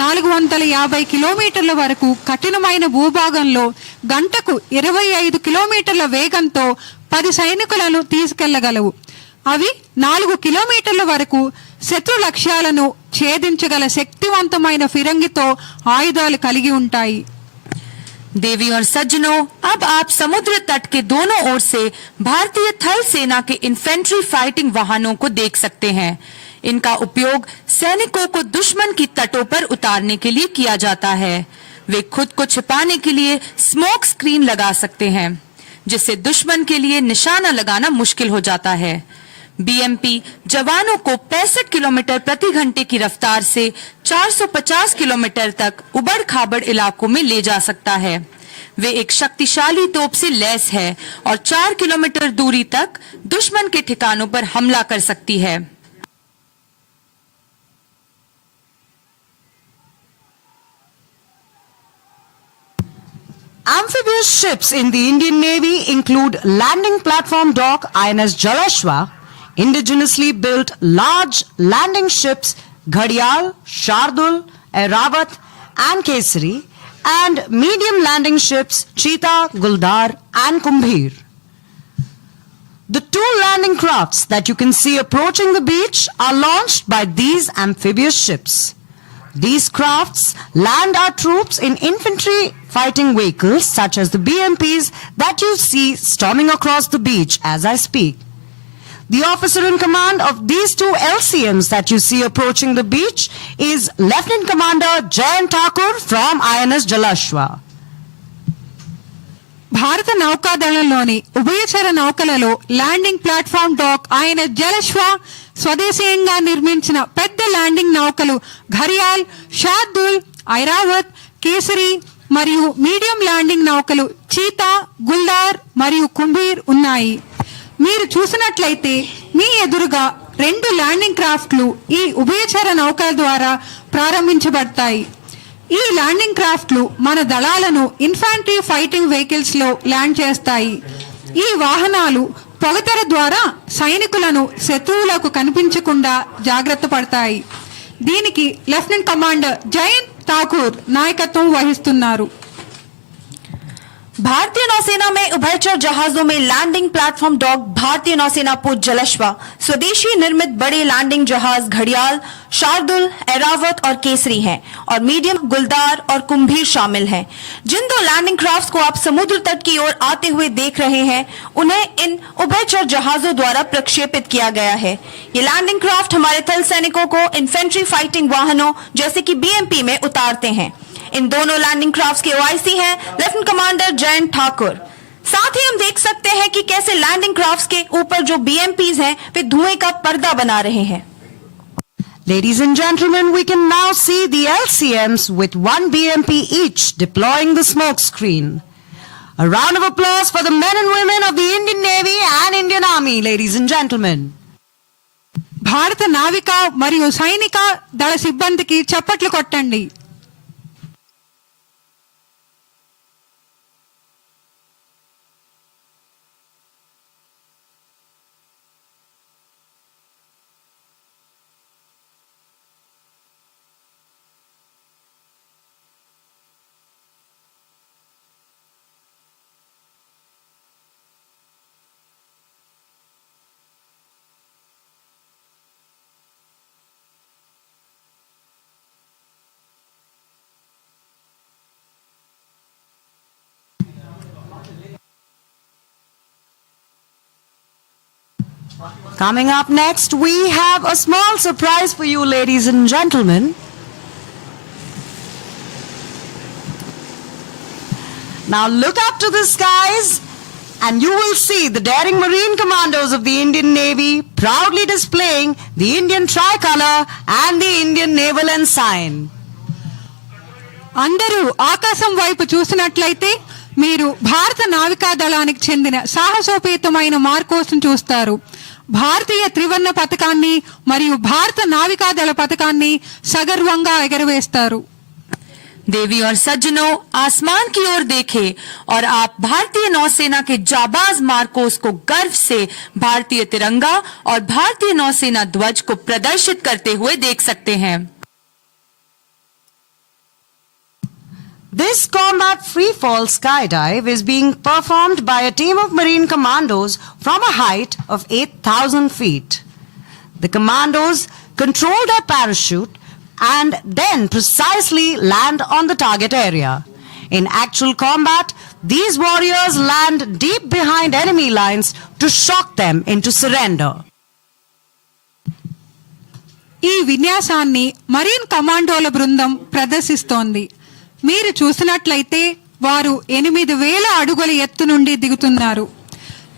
450 కిలోమీటర్ల వరకు కఠినమైన భూభాగంలో గంటకు 25 కిలోమీటర్ల వేగంతో 10 సైనికులను తీసుకెళ్లగలవు. అవి 4 కిలోమీటర్ల వరకు శత్రు లక్ష్యాలను ఛేదించగల శక్తివంతమైన ఫిరంగితో ఆయుధాలు కలిగి ఉంటాయి. देवी और सज्जनों, अब आप समुद्र तट के दोनों ओर से भारतीय थल सेना के इन्फेंट्री फाइटिंग वाहनों को देख सकते हैं. इनका उपयोग सैनिकों को दुश्मन की तटों पर उतारने के लिए किया जाता है. वे खुद को छिपाने के लिए स्मोक स्क्रीन लगा सकते हैं, जिससे दुश्मन के लिए निशाना लगाना मुश्किल हो जाता है. बीएमपी जवानों को 65 किलोमीटर प्रति घंटे की रफ्तार से 450 किलोमीटर तक उबड़ खाबड़ इलाकों में ले जा सकता है. वे एक शक्तिशाली तोप से लैस है और 4 किलोमीटर दूरी तक दुश्मन के ठिकानों पर हमला कर सकती है. Amphibious ships in the Indian Navy include landing platform dock INS Jalashwa, indigenously built large landing ships Ghadial, Shardul, Airawat and Kesari, and medium landing ships Cheetah, Guldar and Kumbhir. The 2 landing crafts that you can see approaching the beach are launched by these amphibious ships. These crafts land our troops in infantry fighting vehicles such as the BMPs that you see storming across the beach as I speak. The officer in command of these 2 LCMs that you see approaching the beach is Lieutenant Commander Jayant Thakur from INS Jalashwa. భారత నౌకాదళంలోని ఉభయచర నౌకలలో landing platform dock INS జలశ్వా స్వదేశీయంగా నిర్మించిన పెద్ద landing నౌకలు ఘరియాల్, షార్దుల్, ఐరావత్, కేసరి మరియు medium landing నౌకలు cheetah, గుల్దార్ మరియు కుంభీర్ ఉన్నాయి. మీరు చూసినట్లయితే మీ ఎదురుగా 2 ల్యాండింగ్ క్రాఫ్ట్లు ఈ ఉభయచర నౌకల ద్వారా ప్రారంభించబడతాయి. ఈ ల్యాండింగ్ క్రాఫ్ట్లు మన దళాలను ఇన్ఫాంట్రీ ఫైటింగ్ వెహికల్స్ లో ల్యాండ్ చేస్తాయి. ఈ వాహనాలు పొగతెర ద్వారా సైనికులను శత్రువులకు కనిపించకుండా జాగ్రత్త పడతాయి. దీనికి లెఫ్టినెంట్ కమాండర్ జయంత్ ఠాకూర్ నాయకత్వం వహిస్తున్నారు. भारतीय नौसेना में उभयचर जहाजों में लैंडिंग प्लेटफॉर्म डॉक भारतीय नौसेना पोत जलश्वा, स्वदेशी निर्मित बड़े लैंडिंग जहाज घड़ियाल, शार्दुल, ऐरावत और केसरी हैं और मीडियम गुलदार और कुंभीर शामिल हैं. जिन 2 लैंडिंग क्राफ्ट्स को आप समुद्र तट की ओर आते हुए देख रहे हैं, उन्हें इन उभयचर जहाजों द्वारा प्रक्षेपित किया गया है. ये लैंडिंग क्राफ्ट हमारे थल सैनिकों को इन्फेंट्री फाइटिंग वाहनों जैसे कि बीएमपी में उतारते हैं. इन दोनों लैंडिंग क्राफ्ट्स के ओआईसी हैं लेफ्टिनेंट कमांडर जयंत ठाकुर. साथ ही हम देख सकते हैं कि कैसे लैंडिंग क्राफ्ट्स के ऊपर जो बीएमपीज हैं वे धुएं का पर्दा बना रहे हैं. Ladies and gentlemen, we can now see the LCMs with 1 BMP each deploying the smoke screen. A round of applause for the men and women of the Indian Navy and Indian Army, ladies and gentlemen. భారత నావిక మరియు సైనిక దళ సిబ్బందికి చప్పట్లు కొట్టండి. Coming up next, we have a small surprise for you, ladies and gentlemen. Now look up to the skies and you will see the daring Marine Commandos of the Indian Navy proudly displaying the Indian tricolor and the Indian naval ensign. అందరూ ఆకాశం వైపు చూసినట్లయితే మీరు భారత నావికా దళానికి చెందిన సాహసోపేతమైన మార్కోస్ను చూస్తారు. భారతీయ త్రివర్ణ పతాకాన్ని మరియు భారత నావికా దళ పతాకాన్ని సగర్వంగా ఎగరవేస్తారు. देवी और सज्जनों, आसमान की ओर देखें और आप भारतीय नौसेना के जाबाज मार्कोस को गर्व से भारतीय तिरंगा और भारतीय नौसेना ध्वज को प्रदर्शित करते हुए देख सकते हैं. This combat free fall skydive is being performed by a team of Marine Commandos from a height of 8,000 feet. The commandos control their parachute and then precisely land on the target area. In actual combat, these warriors land deep behind enemy lines to shock them into surrender. ఈ విన్యాసాన్ని marine కమాండోల బృందం ప్రదర్శిస్తోంది. మీరు చూసినట్లయితే వారు 8,000 అడుగుల ఎత్తు నుండి దిగుతున్నారు.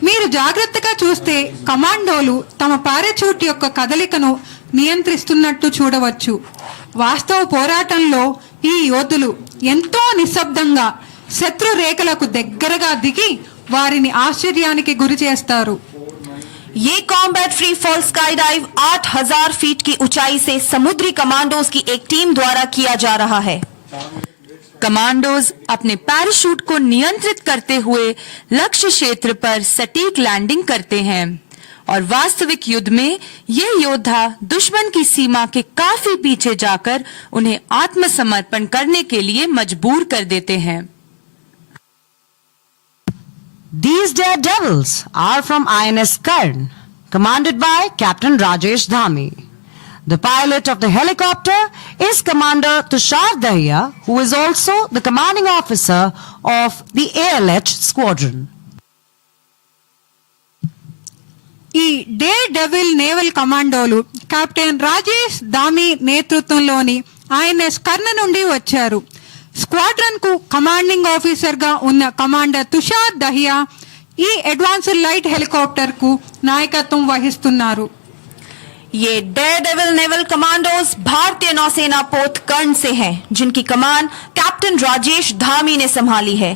మీరు జాగ్రత్తగా చూస్తే కమాండోలు తమ పారాచూట్ యొక్క కదలికను నియంత్రిస్తున్నట్టు చూడవచ్చు. వాస్తవ పోరాటంలో ఈ యోధులు ఎంతో నిశ్శబ్దంగా శత్రు రేఖలకు దగ్గరగా దిగి వారిని ఆశ్చర్యానికి గురి చేస్తారు. ये combat free fall sky dive 8,000 feet की ऊंचाई से समुद्री कमांडोज की एक टीम द्वारा किया जा रहा है. कमांडोज अपने पैराशूट को नियंत्रित करते हुए लक्ष्य क्षेत्र पर सटीक लैंडिंग करते हैं और वास्तविक युद्ध में ये योद्धा दुश्मन की सीमा के काफी पीछे जाकर उन्हें आत्मसमर्पण करने के लिए मजबूर कर देते हैं. These daredevils are from INS Karn, commanded by Captain Rajesh Dhami. The pilot of the helicopter is Commander Tushar Dahiya, who is also the commanding officer of the ALH squadron. ఈ డే డెవిల్ నేవల్ కమాండోలు captain Rajesh Dhami నేతృత్వంలోని INS కర్ణ నుండి వచ్చారు. Squadron కు commanding officer గా ఉన్న commander Tushar Dahiya ఈ advanced light helicopter కు నాయకత్వం వహిస్తున్నారు. ये डेयरडेविल नेवल कमांडोज भारतीय नौसेना पोत कर्ण से हैं, जिनकी कमान कैप्टन राजेश धामी ने संभाली है.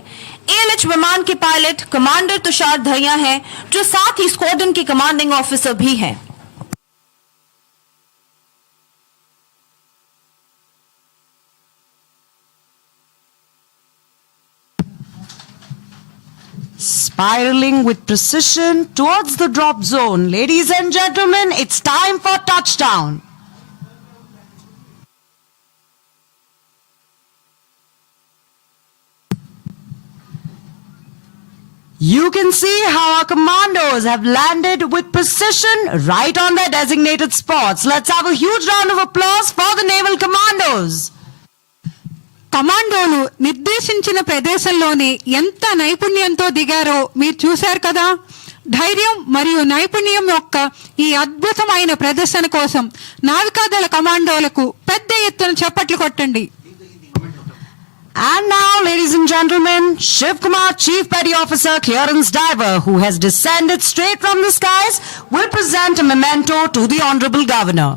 एएलएच विमान के पायलट कमांडर तुषार दहिया हैं, जो साथ ही स्क्वाड्रन के कमांडिंग ऑफिसर भी हैं. Spiraling with precision towards the drop zone. Ladies and gentlemen, it's time for touchdown. You can see how our commandos have landed with precision right on their designated spots. Let's have a huge round of applause for the Naval Commandos. కమాండోలు నిర్దేశించిన ప్రదేశంలోనే ఎంత నైపుణ్యంతో దిగారో మీరు చూశారు కదా. ధైర్యం మరియు నైపుణ్యం యొక్క ఈ అద్భుతమైన ప్రదర్శన కోసం నావికాదళ కమాండోలకు పెద్ద ఎత్తున చప్పట్లు కొట్టండి. And now, ladies and gentlemen, Shiv Kumar, Chief Petty Officer, Clearance Diver, who has descended straight from the skies, will present a memento to the Honorable Governor.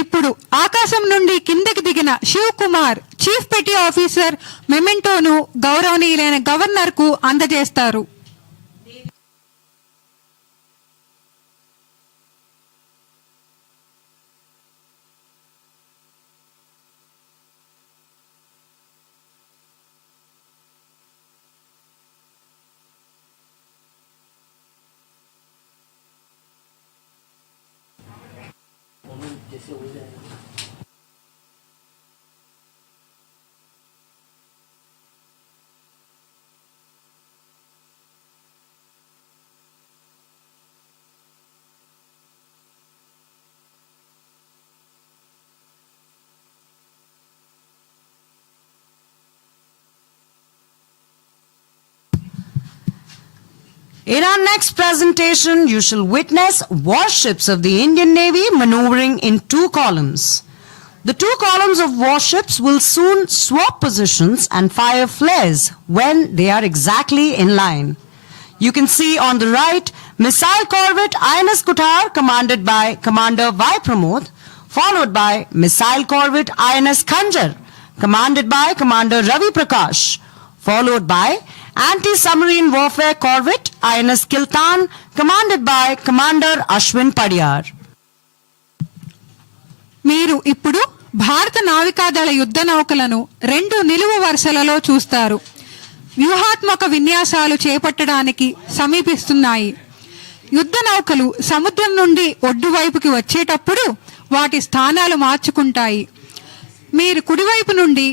ఇప్పుడు ఆకాశం నుండి కిందకి దిగిన Shiv Kumar chief petty officer మెమెంటోను గౌరవనీయులైన గవర్నర్ కు అందజేస్తారు. In our next presentation, you shall witness warships of the Indian Navy maneuvering in 2 columns. The 2 columns of warships will soon swap positions and fire flares when they are exactly in line. You can see on the right, missile corvette INS Kutar commanded by Commander Y. Pramod, followed by missile corvette INS Khanjar commanded by Commander Ravi Prakash, followed by anti-submarine warfare corvette INS Kiltan commanded by Commander Ashwin Padiyar. మీరు ఇప్పుడు భారత నావికాదళ యుద్ధ నౌకలను 2 నిలువు వరుసలలో చూస్తారు. వ్యూహాత్మక విన్యాసాలు చేపట్టడానికి సమీపిస్తున్నాయి. యుద్ధ నౌకలు సముద్రం నుండి ఒడ్డు వైపుకి వచ్చేటప్పుడు వాటి స్థానాలు మార్చుకుంటాయి. మీరు కుడివైపు నుండి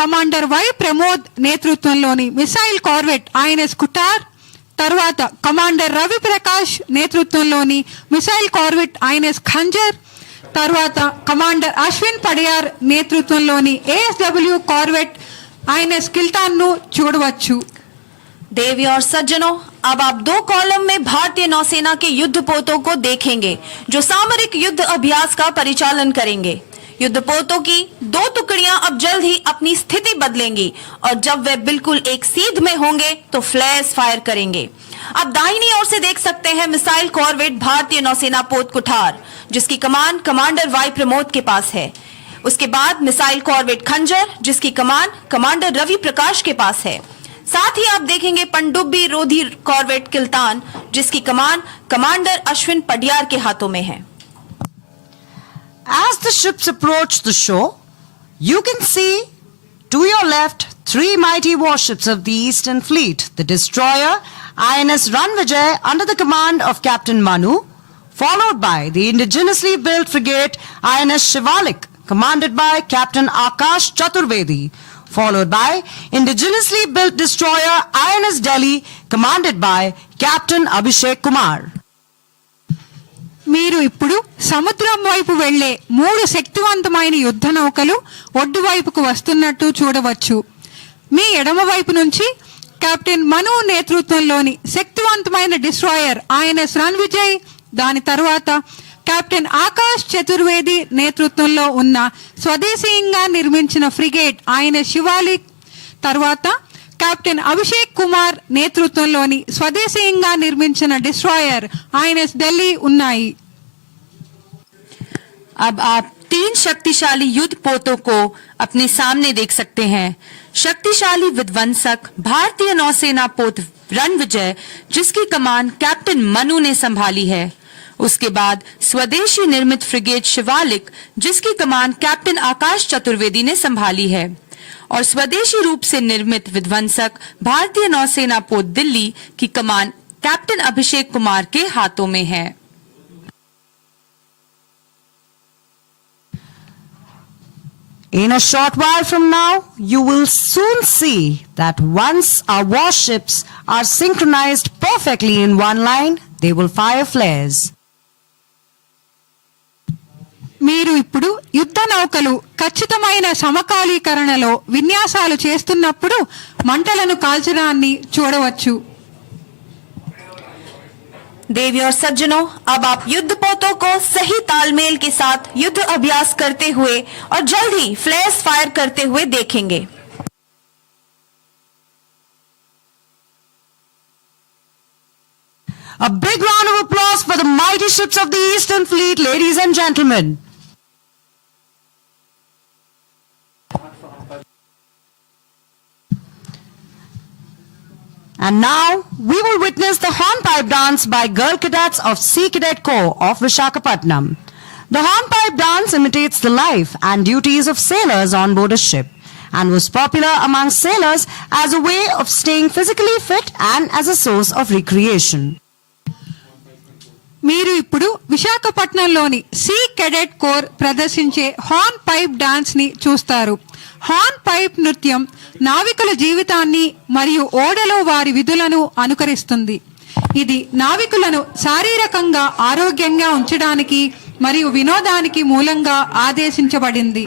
కమాండర్ వై ప్రమోద్ నేతృత్వంలోని మిసైల్ కార్వెట్ ఐఎన్ఎస్ కుటార్, తర్వాత కమాండర్ రవి ప్రకాష్ నేతృత్వంలోని మిసైల్ కార్వెట్ ఐఎన్ఎస్ ఖంజర్, తర్వాత కమాండర్ అశ్విన్ పడియార్ నేతృత్వంలోని ఏఎస్డబ్ల్యూ కార్వెట్ ఐఎన్ఎస్ किल्तान ను చూడవచ్చు. देवी और सज्जनों, अब आप 2 कॉलम में भारतीय नौसेना के युद्ध पोतों को देखेंगे जो सामरिक युद्ध अभ्यास का परिचालन करेंगे. युद्ध पोतों की 2 टुकड़ियां अब जल्द ही अपनी स्थिति बदलेंगी और जब वे बिल्कुल एक सीध में होंगे तो फ्लैश फायर करेंगे. आप दाहिनी ओर से देख सकते हैं मिसाइल कॉर्वेट भारतीय नौसेना पोत कुठार, जिसकी कमान कमांडर वाई प्रमोद के पास है. उसके बाद मिसाइल कॉर्वेट खंजर, जिसकी कमान कमांडर रवि प्रकाश के पास है. साथ ही आप देखेंगे पनडुब्बी रोधी कॉर्वेट किल्तान, जिसकी कमान कमांडर अश्विन पडियार के हाथों में है. As the ships approach the shore, you can see to your left 3 mighty warships of the Eastern Fleet, the destroyer INS Ranvijay under the command of Captain Manu, followed by the indigenously built frigate INS Shivalik commanded by Captain Akash Chaturvedi, followed by indigenously built destroyer INS Delhi commanded by Captain Abhishek Kumar. మీరు ఇప్పుడు సముద్రం వైపు వెళ్లే 3 శక్తివంతమైన యుద్ధ నౌకలు ఒడ్డు వైపుకు వస్తున్నట్టు చూడవచ్చు. మీ ఎడమ వైపు నుంచి కెప్టెన్ మను నేతృత్వంలోని శక్తివంతమైన డిస్ట్రాయర్ ఐఎన్ఎస్ రణ్విజయ్, దాని తర్వాత కెప్టెన్ ఆకాష్ చతుర్వేది నేతృత్వంలో ఉన్న స్వదేశీయంగా నిర్మించిన ఫ్రిగేట్ ఐఎన్ఎస్ శివాలిక్, తర్వాత కెప్టెన్ అభిషేక్ కుమార్ నేతృత్వంలోని స్వదేశీయంగా నిర్మించిన డిస్ట్రాయర్ ఐఎన్ఎస్ ఢిల్లీ ఉన్నాయి. अब आप 3 शक्तिशाली युद्ध पोतों को अपने सामने देख सकते हैं. शक्तिशाली विध्वंसक भारतीय नौसेना पोत रणविजय, जिसकी कमान कैप्टन मनु ने संभाली है. उसके बाद स्वदेशी निर्मित फ्रिगेट शिवालिक, जिसकी कमान कैप्टन आकाश चतुर्वेदी ने संभाली है, और स्वदेशी रूप से निर्मित विध्वंसक भारतीय नौसेना पोत दिल्ली की कमान कैप्टन अभिषेक कुमार के हाथों में है. In a short while from now, you will soon see that once our warships are synchronized perfectly in one line, they will fire flares. మీరు ఇప్పుడు యుద్ధ నౌకలు ఖచ్చితమైన సమకాలీకరణలో విన్యాసాలు చేస్తున్నప్పుడు మంటలను కాల్చడాన్ని చూడవచ్చు. देवी और सज्जनों, अब आप युद्ध पोतों को सही तालमेल के साथ युद्ध अभ्यास करते हुए और जल्द ही फ्लैश फायर करते हुए देखेंगे. A big round of applause for the mighty ships of the Eastern Fleet, ladies and gentlemen. And now we will witness the hornpipe dance by girl cadets of Sea Cadet Corps of Visakhapatnam. The hornpipe dance imitates the life and duties of sailors on board a ship and was popular among sailors as a way of staying physically fit and as a source of recreation. మీరు ఇప్పుడు విశాఖపట్నంలోని see cadet core ప్రదర్శించే horn pipe dance ని చూస్తారు. Horn pipe నృత్యం నావికుల జీవితాన్ని మరియు ఓడలో వారి విధులను అనుకరిస్తుంది. ఇది నావికులను శారీరకంగా ఆరోగ్యంగా ఉంచడానికి మరియు వినోదానికి మూలంగా ఆదేశించబడింది.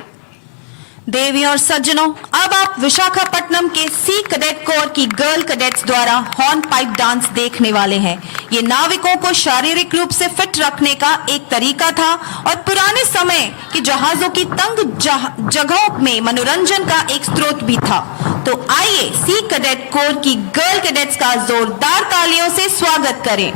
देवी और सज्जनों, अब आप विशाखापट्टनम के सी कैडेट कोर की गर्ल कैडेट्स द्वारा हॉर्न पाइप डांस देखने वाले हैं। ये नाविकों को शारीरिक रूप से फिट रखने का एक तरीका था और पुराने समय के जहाजों की तंग जगहों में मनोरंजन का एक स्रोत भी था। तो आइए सी कैडेट कोर की गर्ल कैडेट्स का जोरदार तालियों से स्वागत करें।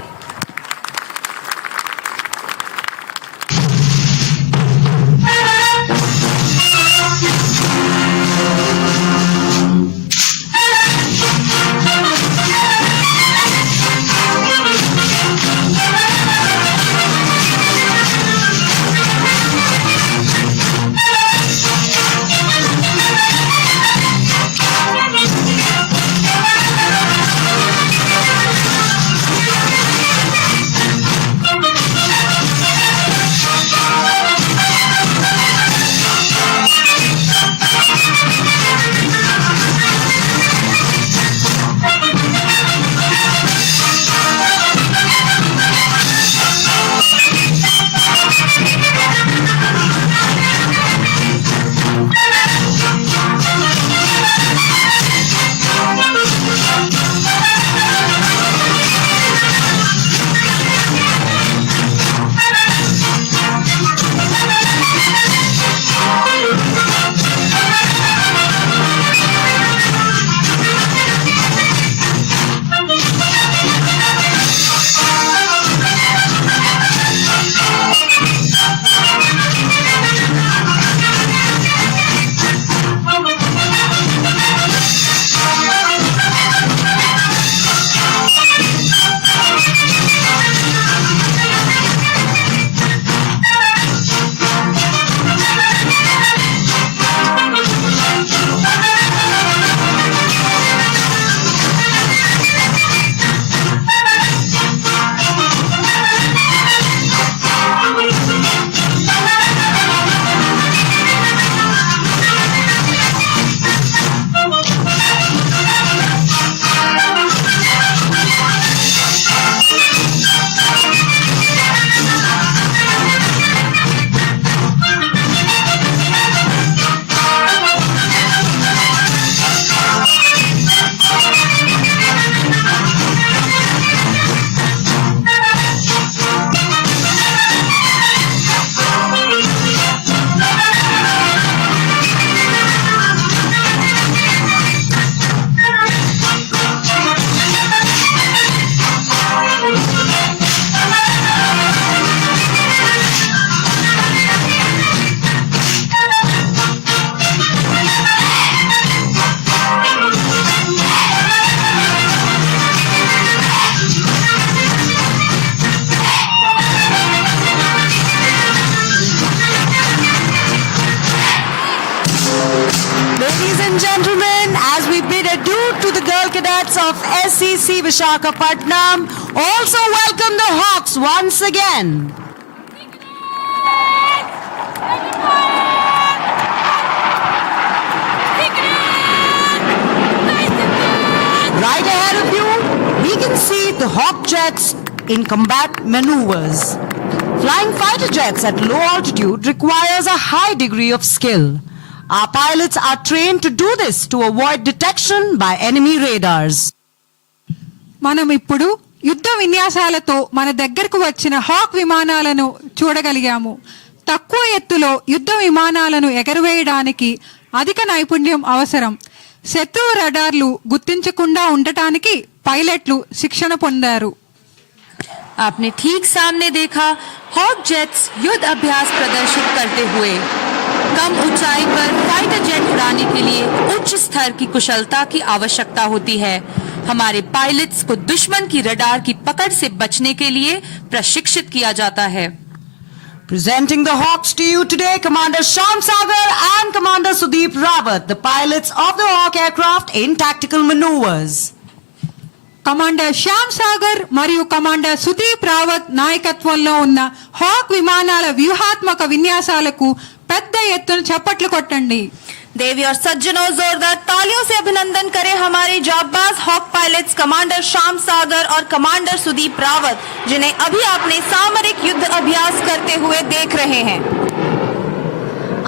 of SCC Visakhapatnam also welcome the Hawks once again. Right ahead of you, we can see the Hawk jets in combat maneuvers. Flying fighter jets at low altitude requires a high degree of skill. Our pilots are trained to do this to avoid detection by enemy radars. మనం ఇప్పుడు యుద్ధ విన్యాసాలతో మన దగ్గరకు వచ్చిన hack విమానాలను చూడగలిగాము. తక్కువ ఎత్తులో యుద్ధ విమానాలను ఎగరవేయడానికి అధిక నైపుణ్యం అవసరం. శత్రువు రడార్లు గుర్తించకుండా ఉండటానికి పైలట్లు శిక్షణ పొందారు. आपने ठीक सामने देखा हॉक जेट्स युद्ध अभ्यास प्रदर्शित करते हुए. कम ऊंचाई पर फाइटर जेट उड़ाने के लिए उच्च स्तर की कुशलता की आवश्यकता होती है. हमारे पायलट्स को दुश्मन की रडार की पकड़ से बचने के लिए प्रशिक्षित किया जाता है. Presenting the Hawks to you today, Commander Shyam Sagar and Commander Sudeep Rawat, the pilots of the Hawk aircraft in tactical maneuvers. Commander Shyam Sagar మరియు కమాండర్ సుదీప్ రావత్ నాయకత్వంలో ఉన్న హాక్ విమానాల వ్యూహాత్మక విన్యాసాలకు పెద్ద ఎత్తున చప్పట్లు కొట్టండి. देवी और सज्जनों, जोरदार तालियों से अभिनंदन करें हमारे जाबाज हॉक पायलट्स कमांडर श्याम सागर और कमांडर सुदीप रावत, जिन्हें अभी आपने सामरिक युद्ध अभ्यास करते हुए देख रहे हैं.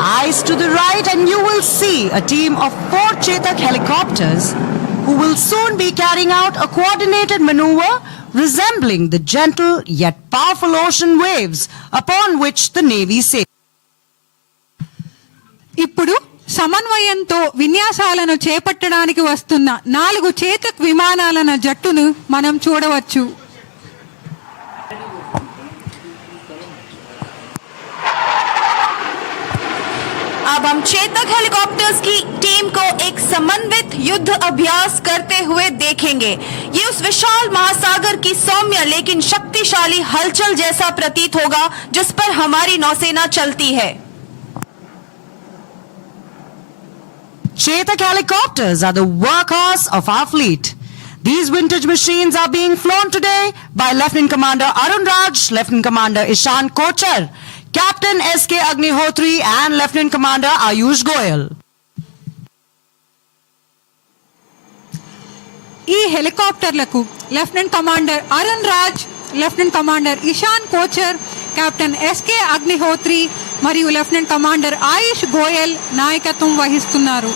Eyes to the right and you will see a team of 4 Chetak helicopters who will soon be carrying out a coordinated maneuver resembling the gentle yet powerful ocean waves upon which the Navy sails. ఇప్పుడు సమన్వయంతో విన్యాసాలను చేపట్టడానికి వస్తున్న 4 చేతక్ విమానాల జట్టును మనం చూడవచ్చు. अब हम चेतक हेलीकॉप्टर्स की टीम को एक समन्वित युद्ध अभ्यास करते हुए देखेंगे. ये उस विशाल महासागर की सौम्य लेकिन शक्तिशाली हलचल जैसा प्रतीत होगा जिस पर हमारी नौसेना चलती है. Chetak helicopters are the workhorse of our fleet. These vintage machines are being flown today by Lieutenant Commander Arun Raj, Lieutenant Commander Ishan Kochar, Captain SK Agnihotri and Lieutenant Commander Ayush Goyal. ఈ హెలికాప్టర్లకు lieutenant commander Arun Raj, lieutenant commander Ishaan Kochar, captain SK Agnihotri మరియు lieutenant commander ఆయుష్ గోయల్ నాయకత్వం వహిస్తున్నారు.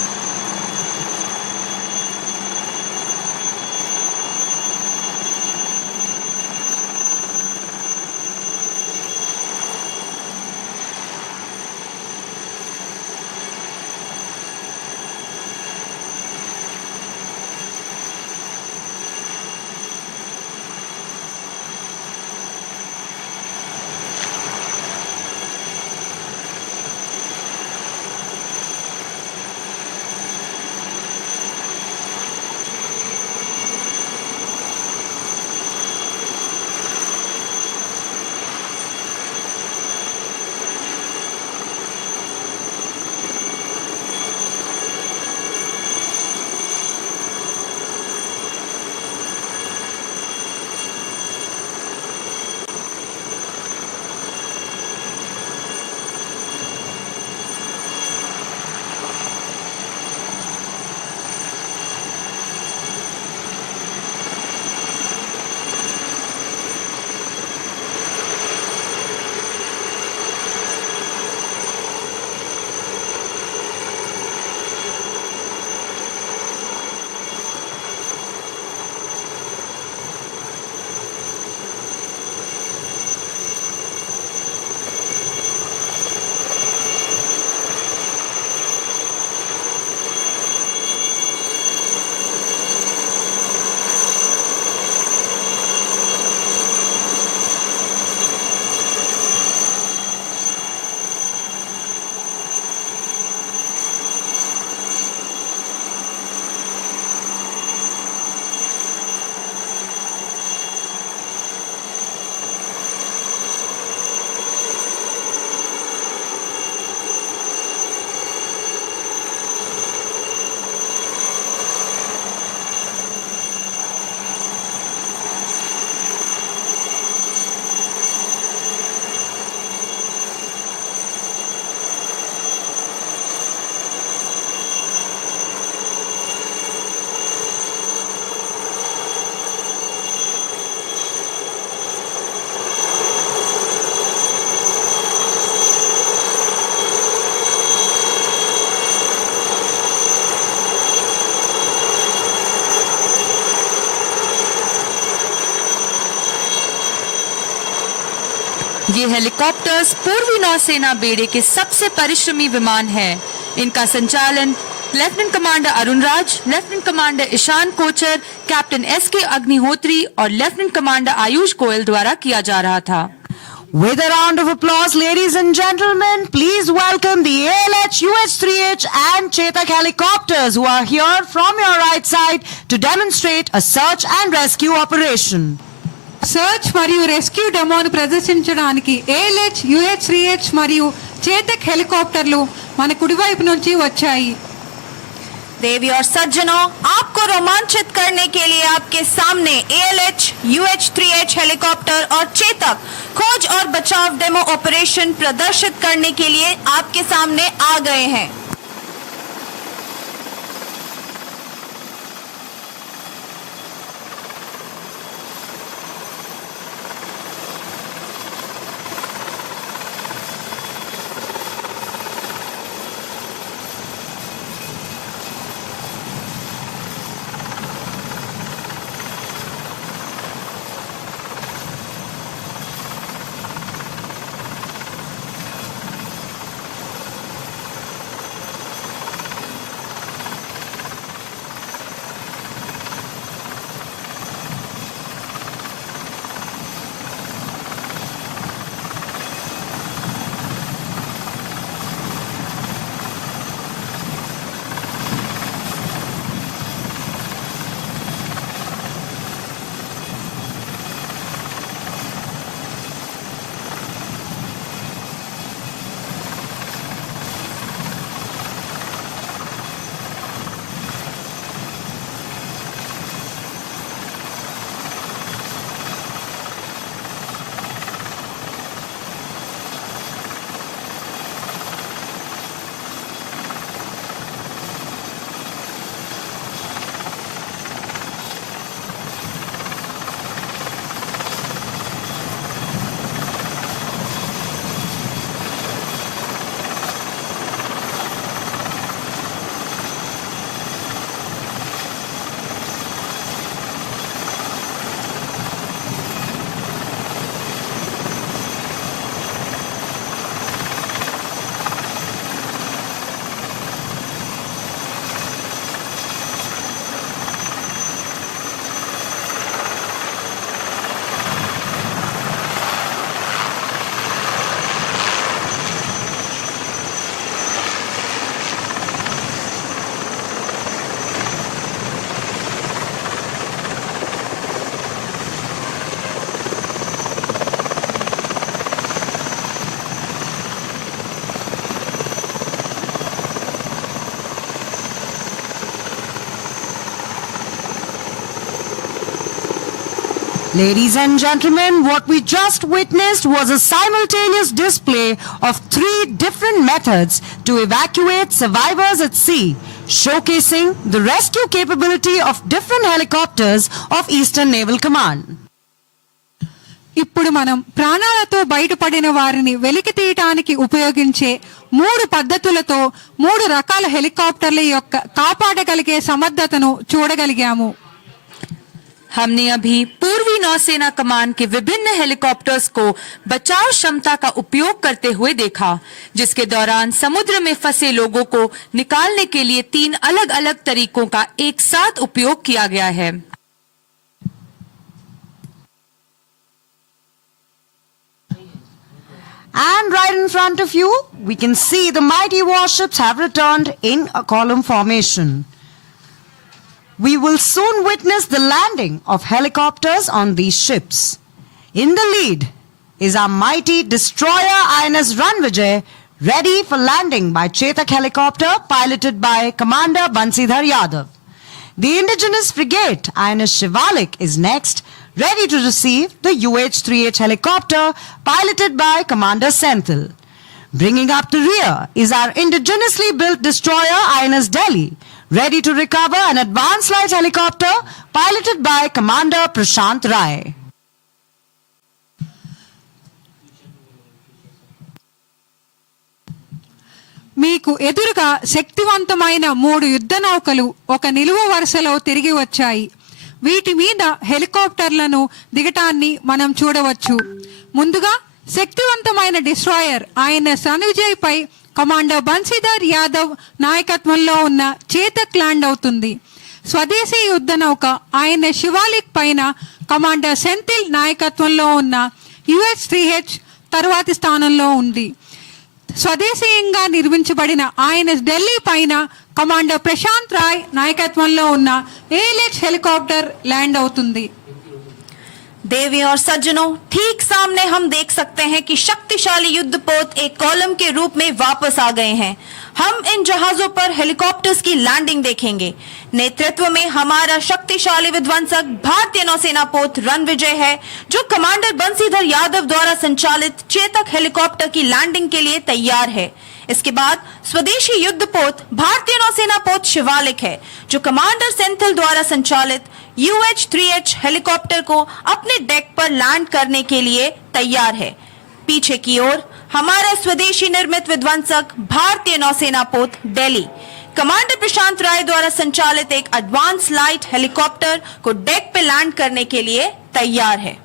ये helicopters पूर्वी नौसेना बेड़े के सबसे परिश्रमी विमान हैं। इनका संचालन lieutenant commander Arun Raj, lieutenant commander Ishaan Kochar, captain SK Agnihotri और लेफ्टिनेंट कमांडर आयुष गोयल द्वारा किया जा रहा था। With a round of applause, ladies and gentlemen, please welcome the ALH, UH-3H and Chetak helicopters who are here from your right side to demonstrate a search and rescue operation. Search మరియు rescue డెమోను ప్రదర్శించడానికి ALH, UH-3H మరియు చేతక్ హెలికాప్టర్లు మన కుడివైపు నుంచి వచ్చాయి. देवी और सज्जनों, आपको रोमांचित करने के लिए आपके सामने ALH, UH-3H हेलीकॉप्टर और चेतक खोज और बचाव डेमो ऑपरेशन प्रदर्शित करने के लिए आपके सामने आ गए हैं। Ladies and gentlemen, what we just witnessed was a simultaneous display of 3 different methods to evacuate survivors at sea, showcasing the rescue capability of different helicopters of Eastern Naval Command. ఇప్పుడు మనం ప్రాణాలతో బయటపడిన వారిని వెలికి తీయటానికి ఉపయోగించే 3 పద్ధతులతో 3 రకాల హెలికాప్టర్ల యొక్క కాపాడగలిగే సమర్థతను చూడగలిగాము. हमने अभी पूर्वी नौसेना कमान के विभिन्न हेलीकॉप्टर्स को बचाव क्षमता का उपयोग करते हुए देखा, जिसके दौरान समुद्र में फंसे लोगों को निकालने के लिए 3 अलग-अलग तरीकों का एक साथ उपयोग किया गया है. And right in front of you, we can see the mighty warships have returned in a column formation. We will soon witness the landing of helicopters on these ships. In the lead is our mighty destroyer INS Ranvijay, ready for landing by Chetak helicopter piloted by Commander Bansidhar Yadav. The indigenous frigate INS Shivalik is next, ready to receive the UH-3H helicopter piloted by Commander Senthil. Bringing up the rear is our indigenously built destroyer INS Delhi, ready to recover an advanced light helicopter piloted by Commander Prashant Rai. మీకు ఎదురుగా శక్తివంతమైన 3 యుద్ధ నౌకలు ఒక నిలువ వరుసలో తిరిగి వచ్చాయి. వీటి మీద హెలికాప్టర్లను దిగటాన్ని మనం చూడవచ్చు. ముందుగా శక్తివంతమైన డిస్ట్రాయర్ INS రణవిజయ్ పై కమాండర్ బన్సీధర్ యాదవ్ నాయకత్వంలో ఉన్న చేతక్ ల్యాండ్ అవుతుంది. స్వదేశీ యుద్ధ నౌక INS శివాలిక్ పైన కమాండర్ సెంథిల్ నాయకత్వంలో ఉన్న UH-3H తరువాతి స్థానంలో ఉంది. స్వదేశీయంగా నిర్మించబడిన INS ఢిల్లీ పైన కమాండర్ ప్రశాంత్ రాయ్ నాయకత్వంలో ఉన్న ALH హెలికాప్టర్ ల్యాండ్ అవుతుంది. देवी और सज्जनों, ठीक सामने हम देख सकते हैं कि शक्तिशाली युद्धपोत एक कॉलम के रूप में वापस आ गए हैं. हम इन जहाजों पर हेलीकॉप्टर्स की लैंडिंग देखेंगे. नेतृत्व में हमारा शक्तिशाली विध्वंसक भारतीय नौसेना पोत रणविजय है, जो कमांडर बंसीधर यादव द्वारा संचालित चेतक हेलीकॉप्टर की लैंडिंग के लिए तैयार है. इसके बाद स्वदेशी युद्धपोत भारतीय नौसेना पोत शिवालिक है, जो कमांडर सेंथिल द्वारा संचालित UH-3H हेलीकॉप्टर को अपने डेक पर लैंड करने के लिए तैयार है. पीछे की ओर हमारा स्वदेशी निर्मित विध्वंसक भारतीय नौसेना पोत दिल्ली कमांडर प्रशांत राय द्वारा संचालित एक एडवांस लाइट हेलीकॉप्टर को डेक पे लैंड करने के लिए तैयार है.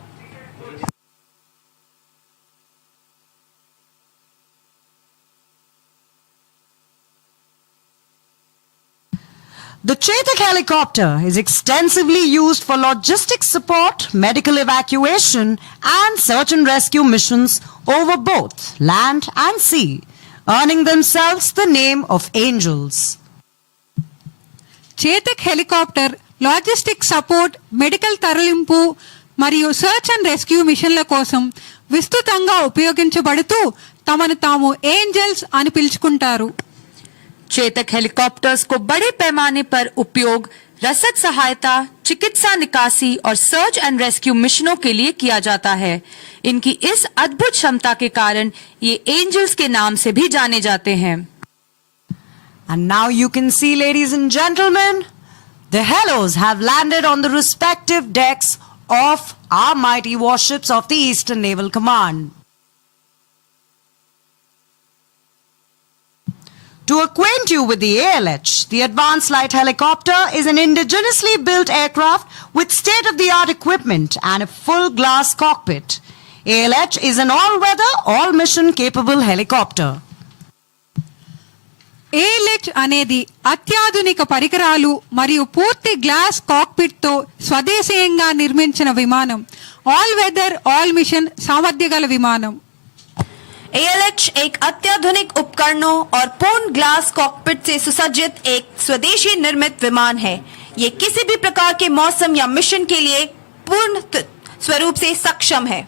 The Chetak helicopter is extensively used for logistics support, medical evacuation, and search and rescue missions over both land and sea, earning themselves the name of angels. Chetak helicopter logistic support, medical తరలింపు మరియు search and rescue మిషన్ల కోసం విస్తృతంగా ఉపయోగించబడుతూ తమను తాము angels అని పిలుచుకుంటారు. Chetak helicopters को बड़े पैमाने पर उपयोग रसद सहायता, चिकित्सा निकासी और सर्च एंड रेस्क्यू मिशनों के लिए किया जाता है. इनकी इस अद्भुत क्षमता के कारण ये एंजल्स के नाम से भी जाने जाते हैं. And now you can see, ladies and gentlemen, the helos have landed on the respective decks of our mighty warships of the Eastern Naval Command. To acquaint you with the ALH, the Advanced Light Helicopter is an indigenously built aircraft with state-of-the-art equipment and a full glass cockpit. ALH is an all-weather, all-mission capable helicopter. ALH అనేది అత్యాధునిక పరికరాలు మరియు పూర్తి glass cockpit తో స్వదేశీయంగా నిర్మించిన విమానం. All weather, all machine సామర్థ్య గల విమానం. ALH एक अत्याधुनिक उपकरणों और पूर्ण ग्लास कॉकपिट से सुसज्जित एक स्वदेशी निर्मित विमान है. ये किसी भी प्रकार के मौसम या मिशन के लिए पूर्ण स्वरूप से सक्षम है.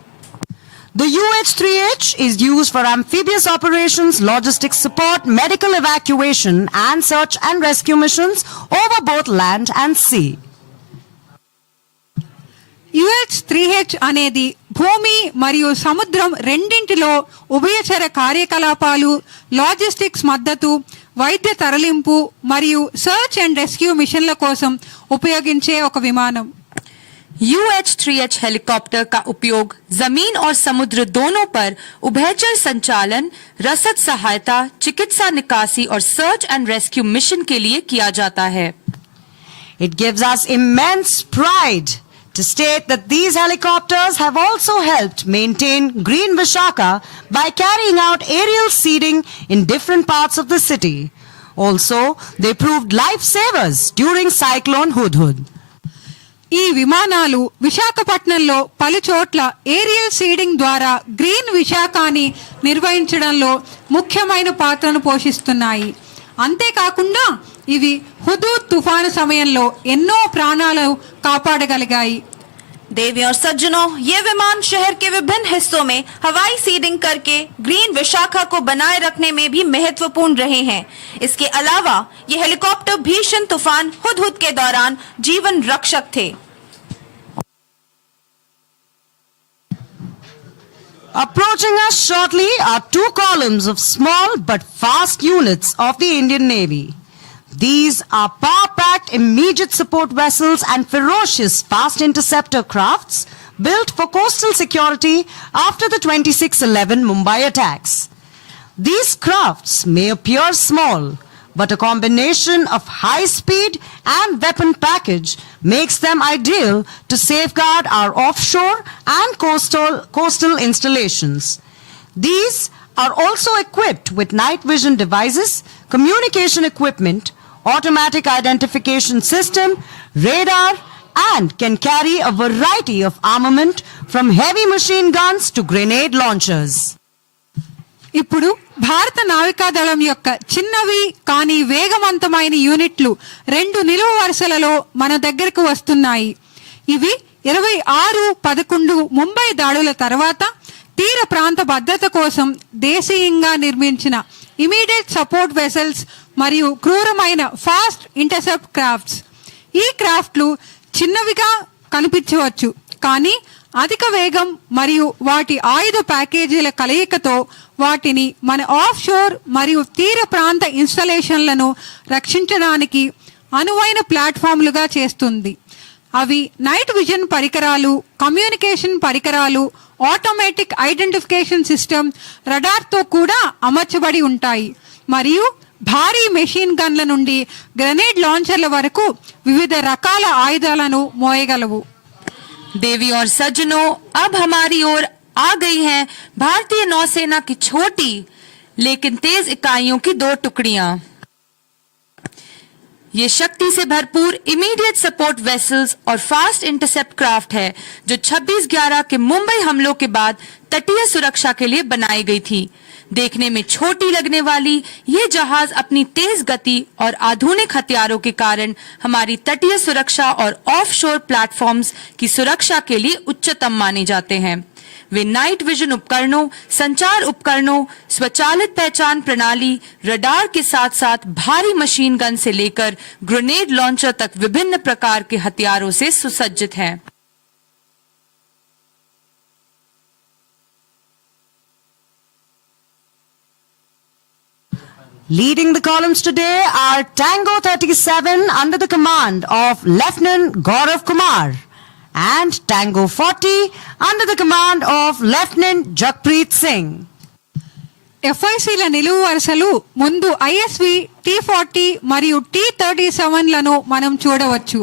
The UH-3H is used for amphibious operations, logistics support, medical evacuation, and search and rescue missions over both land and sea. UH-3H అనేది భూమి మరియు సముద్రం రెండింటిలో ఉభయచర కార్యకలాపాలు, లాజిస్టిక్స్ మద్దతు, వైద్య తరలింపు మరియు సర్చ్ అండ్ రెస్క్యూ మిషన్ల కోసం ఉపయోగించే ఒక విమానం. UH-3H हेलीकॉप्टर का उपयोग जमीन और समुद्र दोनों पर उभयचर संचालन, रसद सहायता, चिकित्सा निकासी और सर्च एंड रेस्क्यू मिशन के लिए किया जाता है. It gives us immense pride to state that these helicopters have also helped maintain Green Vishaka by carrying out aerial seeding in different parts of the city. Also, they proved lifesavers during Cyclone Hudhud. ఈ విమానాలు విశాఖపట్నంలో పలు చోట్ల aerial seeding ద్వారా green విశాఖని నిర్వహించడంలో ముఖ్యమైన పాత్రను పోషిస్తున్నాయి. అంతేకాకుండా ఇవి హుదూద్ తుఫాను సమయంలో ఎన్నో ప్రాణాలు కాపాడగలిగాయి. देवी और सज्जनों, ये विमान शहर के विभिन्न हिस्सों में हवाई सीडिंग करके ग्रीन विशाखा को बनाए रखने में भी महत्वपूर्ण रहे हैं. इसके अलावा ये हेलीकॉप्टर भीषण तूफान हुदहुद के दौरान जीवन रक्षक थे. Approaching us shortly are two columns of small but fast units of the Indian Navy. These are power-packed immediate support vessels and ferocious fast interceptor crafts built for coastal security after the 26/11 Mumbai attacks. These crafts may appear small, but a combination of high speed and weapon package makes them ideal to safeguard our offshore and coastal installations. These are also equipped with night vision devices, communication equipment, automatic identification system, radar, and can carry a variety of armament from heavy machine guns to grenade launchers. ఇప్పుడు భారత నావికాదళం యొక్క చిన్నవి కానీ వేగవంతమైన యూనిట్లు 2 నిలువు వరుసలలో మన దగ్గరకు వస్తున్నాయి. ఇవి 26/11 ముంబై దాడుల తర్వాత తీర ప్రాంత భద్రత కోసం దేశీయంగా నిర్మించిన ఇమీడియట్ సపోర్ట్ వెసల్స్ మరియు క్రూరమైన ఫాస్ట్ ఇంటర్సెప్ట్ క్రాఫ్ట్స్. ఈ క్రాఫ్ట్లు చిన్నవిగా కనిపించవచ్చు, కానీ అధిక వేగం మరియు వాటి ఆయుధ ప్యాకేజీల కలయికతో వాటిని మన ఆఫ్ షోర్ మరియు తీర ప్రాంత ఇన్స్టాలేషన్లను రక్షించడానికి అనువైన ప్లాట్ఫామ్లుగా చేస్తుంది. అవి నైట్ విజన్ పరికరాలు, కమ్యూనికేషన్ పరికరాలు, ఆటోమేటిక్ ఐడెంటిఫికేషన్ సిస్టమ్, రడార్తో కూడా అమర్చబడి ఉంటాయి మరియు భారీ మెషిన్ గన్ల నుండి గ్రెనేడ్ లాంచర్ల వరకు వివిధ రకాల ఆయుధాలను మోయగలవు. देवी और सज्जनों, अब हमारी ओर आ गई हैं भारतीय नौसेना की छोटी लेकिन तेज इकाइयों की 2 टुकड़ियां. ये शक्ति से भरपूर इमीडिएट सपोर्ट वेसल्स और फास्ट इंटरसेप्ट क्राफ्ट है जो 26/11 के मुंबई हमलों के बाद तटीय सुरक्षा के लिए बनाई गई थी. देखने में छोटी लगने वाली ये जहाज अपनी तेज गति और आधुनिक हथियारों के कारण हमारी तटीय सुरक्षा और ऑफशोर प्लेटफॉर्म्स की सुरक्षा के लिए उच्चतम माने जाते हैं. वे नाइट विजन उपकरणों, संचार उपकरणों, स्वचालित पहचान प्रणाली, रडार के साथ साथ भारी मशीन गन से लेकर ग्रेनेड लॉन्चर तक विभिन्न प्रकार के हथियारों से सुसज्जित हैं. Leading the columns today are Tango 37 under the command of Lieutenant Gaurav Kumar and Tango 40 under the command of Lieutenant Jakpreet Singh. FICల నిలువు వరుసలు ముందు ISV T-40 మరియు T-37లను మనం చూడవచ్చు.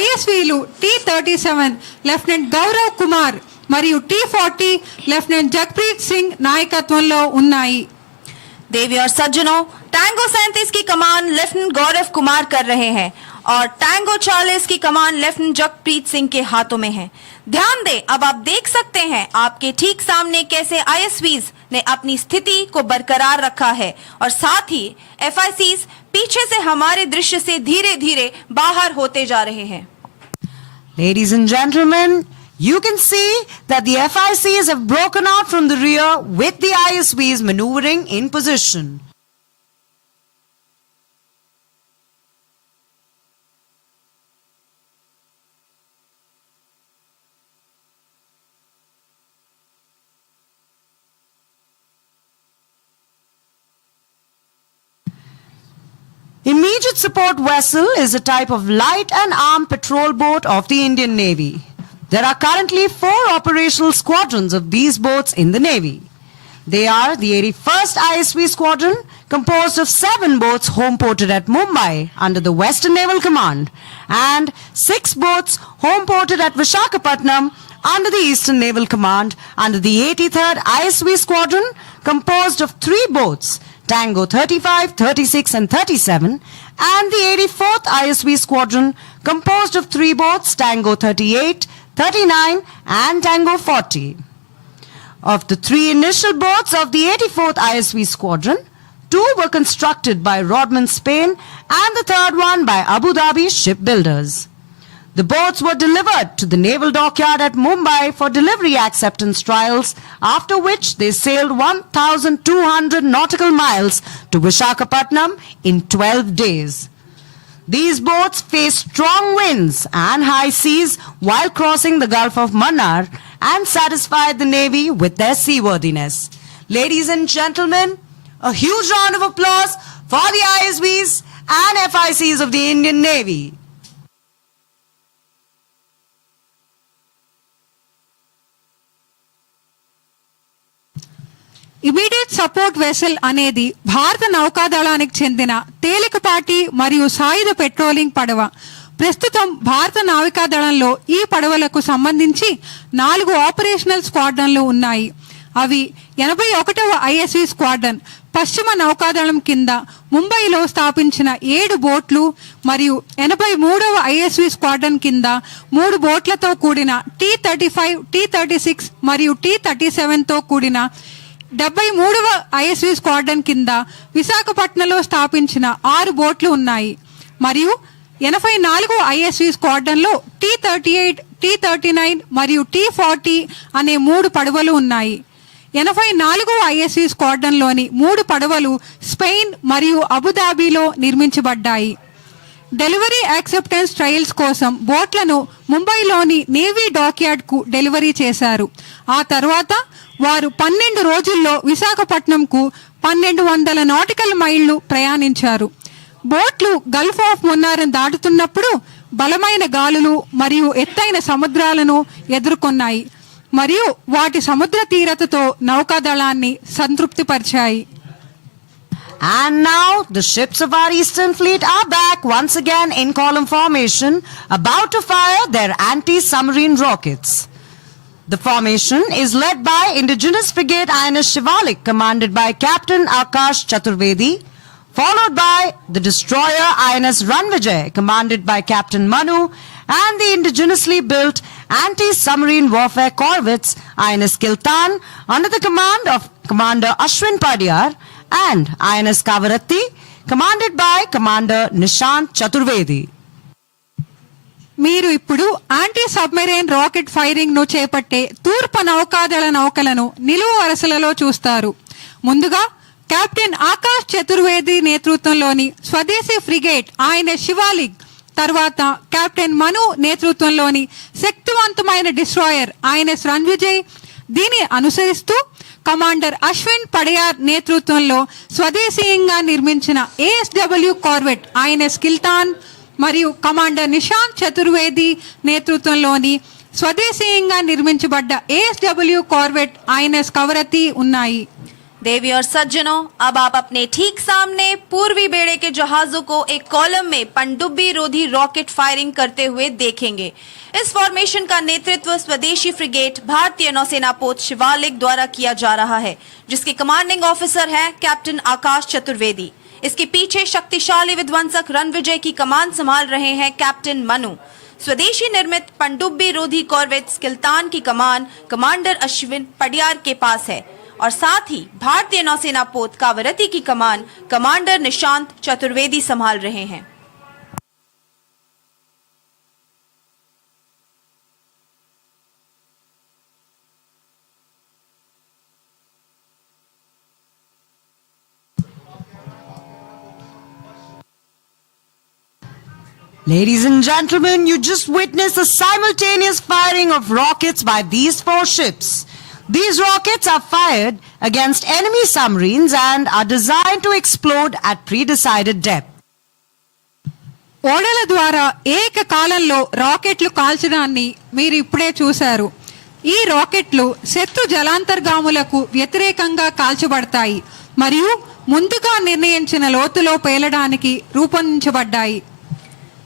ISVలు T-37 లెఫ్టినెంట్ గౌరవ్ కుమార్ మరియు T-40 లెఫ్టినెంట్ జక్ప్రీత్ సింగ్ నాయకత్వంలో ఉన్నాయి. देवी और सज्जनों, टैंगो 37 की कमान लेफ्टिनेंट गौरव कुमार कर रहे हैं और टैंगो 40 की कमान लेफ्टिनेंट जगप्रीत सिंह के हाथों में है. ध्यान दें, अब आप देख सकते हैं आपके ठीक सामने कैसे ISVs ने अपनी स्थिति को बरकरार रखा है और साथ ही FICs पीछे से हमारे दृश्य से धीरे धीरे बाहर होते जा रहे हैं. Ladies and gentlemen, you can see that the FICs have broken out from the rear with the ISVs maneuvering in position. Immediate support vessel is a type of light and armed patrol boat of the Indian Navy. There are currently 4 operational squadrons of these boats in the Navy. They are the 81st ISV Squadron, composed of 7 boats home-ported at Mumbai under the Western Naval Command, and 6 boats home-ported at Visakhapatnam under the Eastern Naval Command under the 83rd ISV Squadron, composed of 3 boats, Tango 35, 36 and 37, and the 84th ISV Squadron, composed of 3 boats, Tango 38, 39 and Tango 40. Of the 3 initial boats of the 84th ISV Squadron, 2 were constructed by Rodman Spain and the 3rd one by Abu Dhabi shipbuilders. The boats were delivered to the naval dockyard at Mumbai for delivery acceptance trials, after which they sailed 1,200 nautical miles to Visakhapatnam in 12 days. These boats faced strong winds and high seas while crossing the Gulf of Mannar and satisfied the Navy with their seaworthiness. Ladies and gentlemen, a huge round of applause for the ISVs and FICs of the Indian Navy. Immediate support vessel అనేది భారత నౌకాదళానికి చెందిన తేలికపాటి మరియు సాయుధ patrolling పడవ. ప్రస్తుతం భారత నావికాదళంలో ఈ పడవలకు సంబంధించి 4 ఆపరేషనల్ స్క్వాడ్రన్లు ఉన్నాయి. అవి 81వ ఐఎస్వి స్క్వాడ్రన్ పశ్చిమ నౌకాదళం కింద ముంబైలో స్థాపించిన 7 బోట్లు మరియు 83వ ఐఎస్వి స్క్వాడ్రన్ కింద 3 బోట్లతో కూడిన T-35, T-36 మరియు T-37తో కూడిన 73వ ఐఎస్వి స్క్వాడ్రన్ కింద విశాఖపట్నంలో స్థాపించిన 6 బోట్లు ఉన్నాయి. మరియు 84వ ఐఎస్వి స్క్వాడ్రన్లో T-38, T-39 మరియు T-40 అనే 3 పడవలు ఉన్నాయి. 84వ ఐఎస్వి స్క్వాడ్రన్లోని 3 పడవలు స్పెయిన్ మరియు అబుదాబిలో నిర్మించబడ్డాయి. డెలివరీ యాక్సెప్టెన్స్ ట్రయల్స్ కోసం బోట్లను ముంబైలోని నేవీ డాక్యార్డ్కు డెలివరీ చేశారు. ఆ తర్వాత వారు 12 రోజుల్లో విశాఖపట్నంకు 1200 నాటికల్ మైళ్లు ప్రయాణించారు. బోట్లు గల్ఫ్ ఆఫ్ మున్నార్ను దాటుతున్నప్పుడు బలమైన గాలులు మరియు ఎత్తైన సముద్రాలను ఎదుర్కొన్నాయి మరియు వాటి సముద్ర తీరతతో నౌకాదళాన్ని సంతృప్తిపరిచాయి. And now the ships of our Eastern Fleet are back once again in column formation, about to fire their anti-submarine rockets. The formation is led by Indigenous Frigate INS Shivalik, commanded by Captain Akash Chaturvedi, followed by the destroyer INS Ranvijay, commanded by Captain Manu, and the indigenously built anti-submarine warfare corvettes INS Kiltan under the command of Commander Ashwin Padiyar, and INS Kavaratti, commanded by Commander Nishant Chaturvedi. మీరు ఇప్పుడు anti submarine rocket firing ను చేపట్టే తూర్పు నౌకాదళ నౌకలను నిలువు వరుసలలో చూస్తారు. ముందుగా కెప్టెన్ ఆకాష్ చతుర్వేది నేతృత్వంలోని స్వదేశీ ఫ్రిగేట్ ఐఎన్ఎస్ శివాలిక్, తర్వాత కెప్టెన్ మను నేతృత్వంలోని శక్తివంతమైన డిస్ట్రాయర్ ఐఎన్ఎస్ రణ్విజయ్, దీన్ని అనుసరిస్తూ కమాండర్ అశ్విన్ పడయార్ నేతృత్వంలో స్వదేశీయంగా నిర్మించిన ఏఎస్డబ్ల్యూ కార్వెట్ ఐఎన్ఎస్ కిల్తాన్ మరియు కమాండర్ నిశాంత్ చతుర్వేది నేతృత్వంలోని స్వదేశీయంగా నిర్మించబడ్డ ఏఎస్డబ్ల్యూ కార్వెట్ ఐఎన్ఎస్ కవరతి ఉన్నాయి. देवी और सज्जनों, अब आप अपने ठीक सामने पूर्वी बेड़े के जहाजों को एक कॉलम में पनडुब्बी रोधी रॉकेट फायरिंग करते हुए देखेंगे. इस फॉर्मेशन का नेतृत्व स्वदेशी फ्रिगेट भारतीय नौसेना पोत शिवालिक द्वारा किया जा रहा है, जिसके कमांडिंग ऑफिसर हैं कैप्टन आकाश चतुर्वेदी. इसके पीछे शक्तिशाली विध्वंसक रणविजय की कमान संभाल रहे हैं कैप्टन मनु. स्वदेशी निर्मित पनडुब्बी रोधी कॉर्वेट किल्तान की कमान कमांडर अश्विन पडियार के पास है और साथ ही भारतीय नौसेना पोत कावरती की कमान कमांडर निशांत चतुर्वेदी संभाल रहे हैं. Ladies and gentlemen, you just witnessed the simultaneous firing of rockets by these 4 ships. These rockets are fired against enemy submarines and are designed to explode at pre-decided depth. ఓడల ద్వారా ఏకకాలంలో రాకెట్లు కాల్చడాన్ని మీరు ఇప్పుడే చూశారు. ఈ రాకెట్లు శత్రు జలాంతర్గాములకు వ్యతిరేకంగా కాల్చబడతాయి మరియు ముందుగా నిర్ణయించిన లోతులో పేలడానికి రూపొందించబడ్డాయి.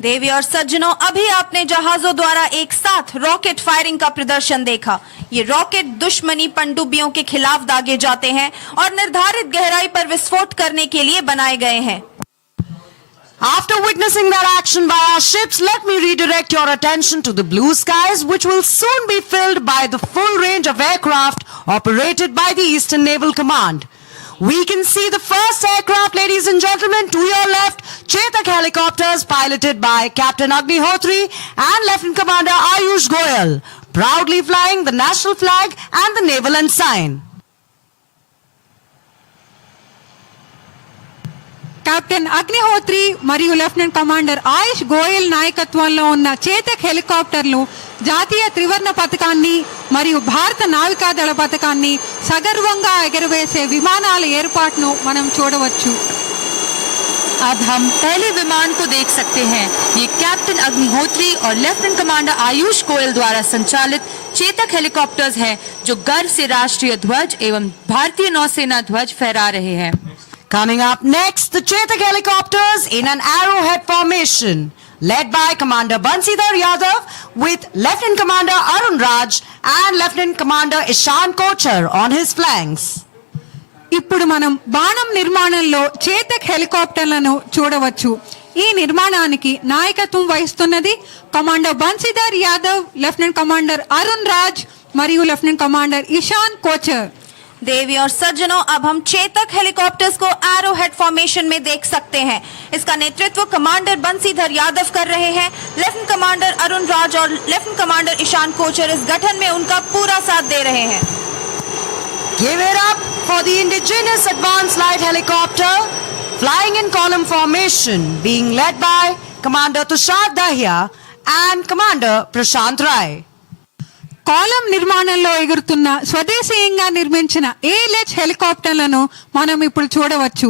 देवी और सज्जनों, अभी आपने जहाजों द्वारा एक साथ रॉकेट फायरिंग का प्रदर्शन देखा. ये रॉकेट दुश्मनी पनडुब्बियों के खिलाफ दागे जाते हैं और निर्धारित गहराई पर विस्फोट करने के लिए बनाए गए हैं. After witnessing that action by our ships, let me redirect your attention to the blue skies, which will soon be filled by the full range of aircraft operated by the Eastern Naval Command. We can see the first aircraft, ladies and gentlemen, to your left, Chetak helicopters piloted by Captain Agnihotri and Lieutenant Commander Ayush Goyal, proudly flying the national flag and the naval ensign. Captain Agnihotri మరియు lieutenant commander ఆయుష్ గోయల్ నాయకత్వంలో ఉన్న చేతక్ హెలికాప్టర్లు జాతీయ త్రివర్ణ పథకాన్ని మరియు భారత నావికాదళ పథకాన్ని సగర్వంగా ఎగరవేసే విమానాల ఏర్పాటును మనం చూడవచ్చు. अब हम पहले विमान को देख सकते हैं. ये कैप्टन अग्निहोत्री और लेफ्टिनेंट कमांडर आयुष गोयल द्वारा संचालित चेतक हेलीकॉप्टर्स हैं, जो गर्व से राष्ट्रीय ध्वज एवं भारतीय नौसेना ध्वज फहरा रहे हैं. Coming up next, the Chetak helicopters in an arrowhead formation, led by Commander Bansidhar Yadav with Lieutenant Commander Arun Raj and Lieutenant Commander Ishan Kochar on his flanks. ఇప్పుడు మనం బాణం నిర్మాణంలో చేతక్ హెలికాప్టర్లను చూడవచ్చు. ఈ నిర్మాణానికి నాయకత్వం వహిస్తున్నది commander Bansidhar Yadav, lieutenant commander Arun Raj మరియు లెఫ్టినెంట్ కమాండర్ ఇషాన్ కోచర్. देवी और सज्जनों, अब हम चेतक हेलीकॉप्टर्स को एरो हेड फॉर्मेशन में देख सकते हैं. इसका नेतृत्व कमांडर बंसीधर यादव कर रहे हैं. लेफ्टिनेंट कमांडर अरुण राज और लेफ्टिनेंट कमांडर ईशान कोचर इस गठन में उनका पूरा साथ दे रहे हैं. Give it up for the indigenous advanced light helicopter flying in column formation, being led by Commander Tushar Dahiya and Commander Prashant Rai. కాలం నిర్మాణంలో ఎగురుతున్న స్వదేశీయంగా నిర్మించిన ఏఎల్హెచ్ హెలికాప్టర్లను మనం ఇప్పుడు చూడవచ్చు.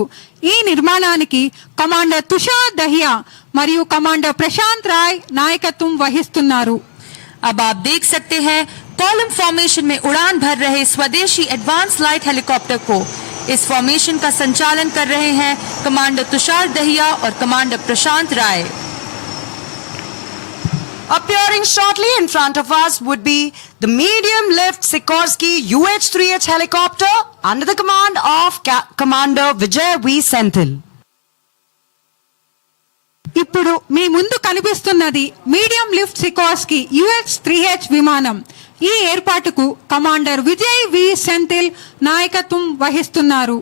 ఈ నిర్మాణానికి కమాండర్ తుషార్ దహియా మరియు కమాండర్ ప్రశాంత్ రాయ్ నాయకత్వం వహిస్తున్నారు. अब आप देख सकते हैं कॉलम फॉर्मेशन में उड़ान भर रहे स्वदेशी एडवांस लाइट हेलीकॉप्टर को. इस फॉर्मेशन का संचालन कर रहे हैं कमांडर तुषार दहिया और commander Prashant Rai. Appearing shortly in front of us would be the medium lift Sikorsky UH-3H helicopter under the command of Commander Vijay V. Senthil. ఇప్పుడు మీ ముందు కనిపిస్తున్నది మీడియం లిఫ్ట్ సికోర్స్కీ UH-3H విమానం. ఈ ఏర్పాటుకు కమాండర్ విజయ్ వి సెంథిల్ నాయకత్వం వహిస్తున్నారు.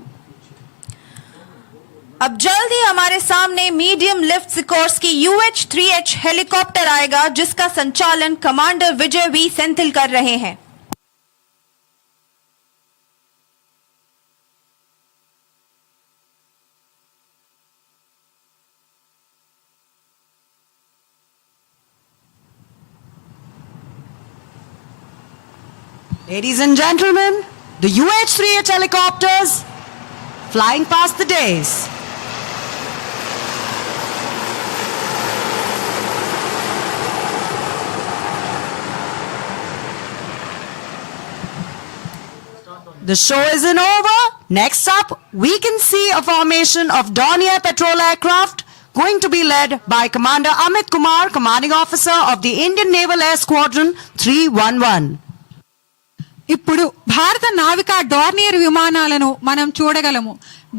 अब जल्द ही हमारे सामने medium lift Sikorsky UH-3H helicopter आएगा, जिसका संचालन कमांडर विजय वी सेंथिल कर रहे हैं. Ladies and gentlemen, the UH-3H helicopters flying past the days. The show isn't over. Next up, we can see a formation of Dornier patrol aircraft going to be led by Commander Amit Kumar, Commanding Officer of the Indian Naval Air Squadron 311. ఇప్పుడు భారత నావికా Dornier విమానాలను మనం చూడగలము.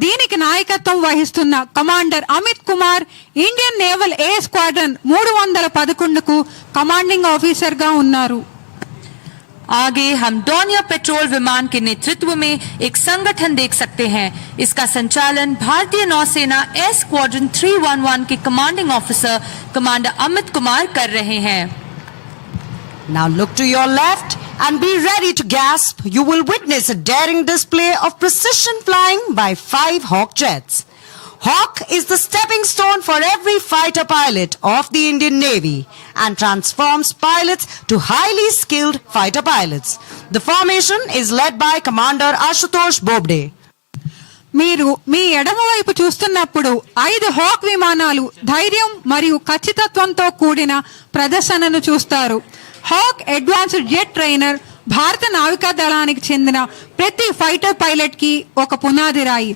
దీనికి నాయకత్వం వహిస్తున్న commander Amit Kumar Indian naval air squadron 311కు commanding officer గా ఉన్నారు. आगे हम डॉर्नियर पेट्रोल विमान के नेतृत्व में एक संगठन देख सकते हैं. इसका संचालन भारतीय नौसेना एयर स्क्वाड्रन 311 के commanding officer commander Amit Kumar कर रहे हैं. Now look to your left and be ready to gasp. You will witness a daring display of precision flying by 5 Hawk jets. Hawk is the stepping stone for every fighter pilot of the Indian Navy and transforms pilots to highly skilled fighter pilots. The formation is led by Commander Ashutosh Bobde. మీరు మీ ఎడమ వైపు చూస్తున్నప్పుడు 5 hack విమానాలు ధైర్యం మరియు ఖచ్చితత్వంతో కూడిన ప్రదర్శనను చూస్తారు. హాక్ అడ్వాన్స్డ్ జెట్ ట్రైనర్ భారత నావికా దళానికి చెందిన ప్రతి ఫైటర్ పైలట్ కి ఒక పునాది రాయి.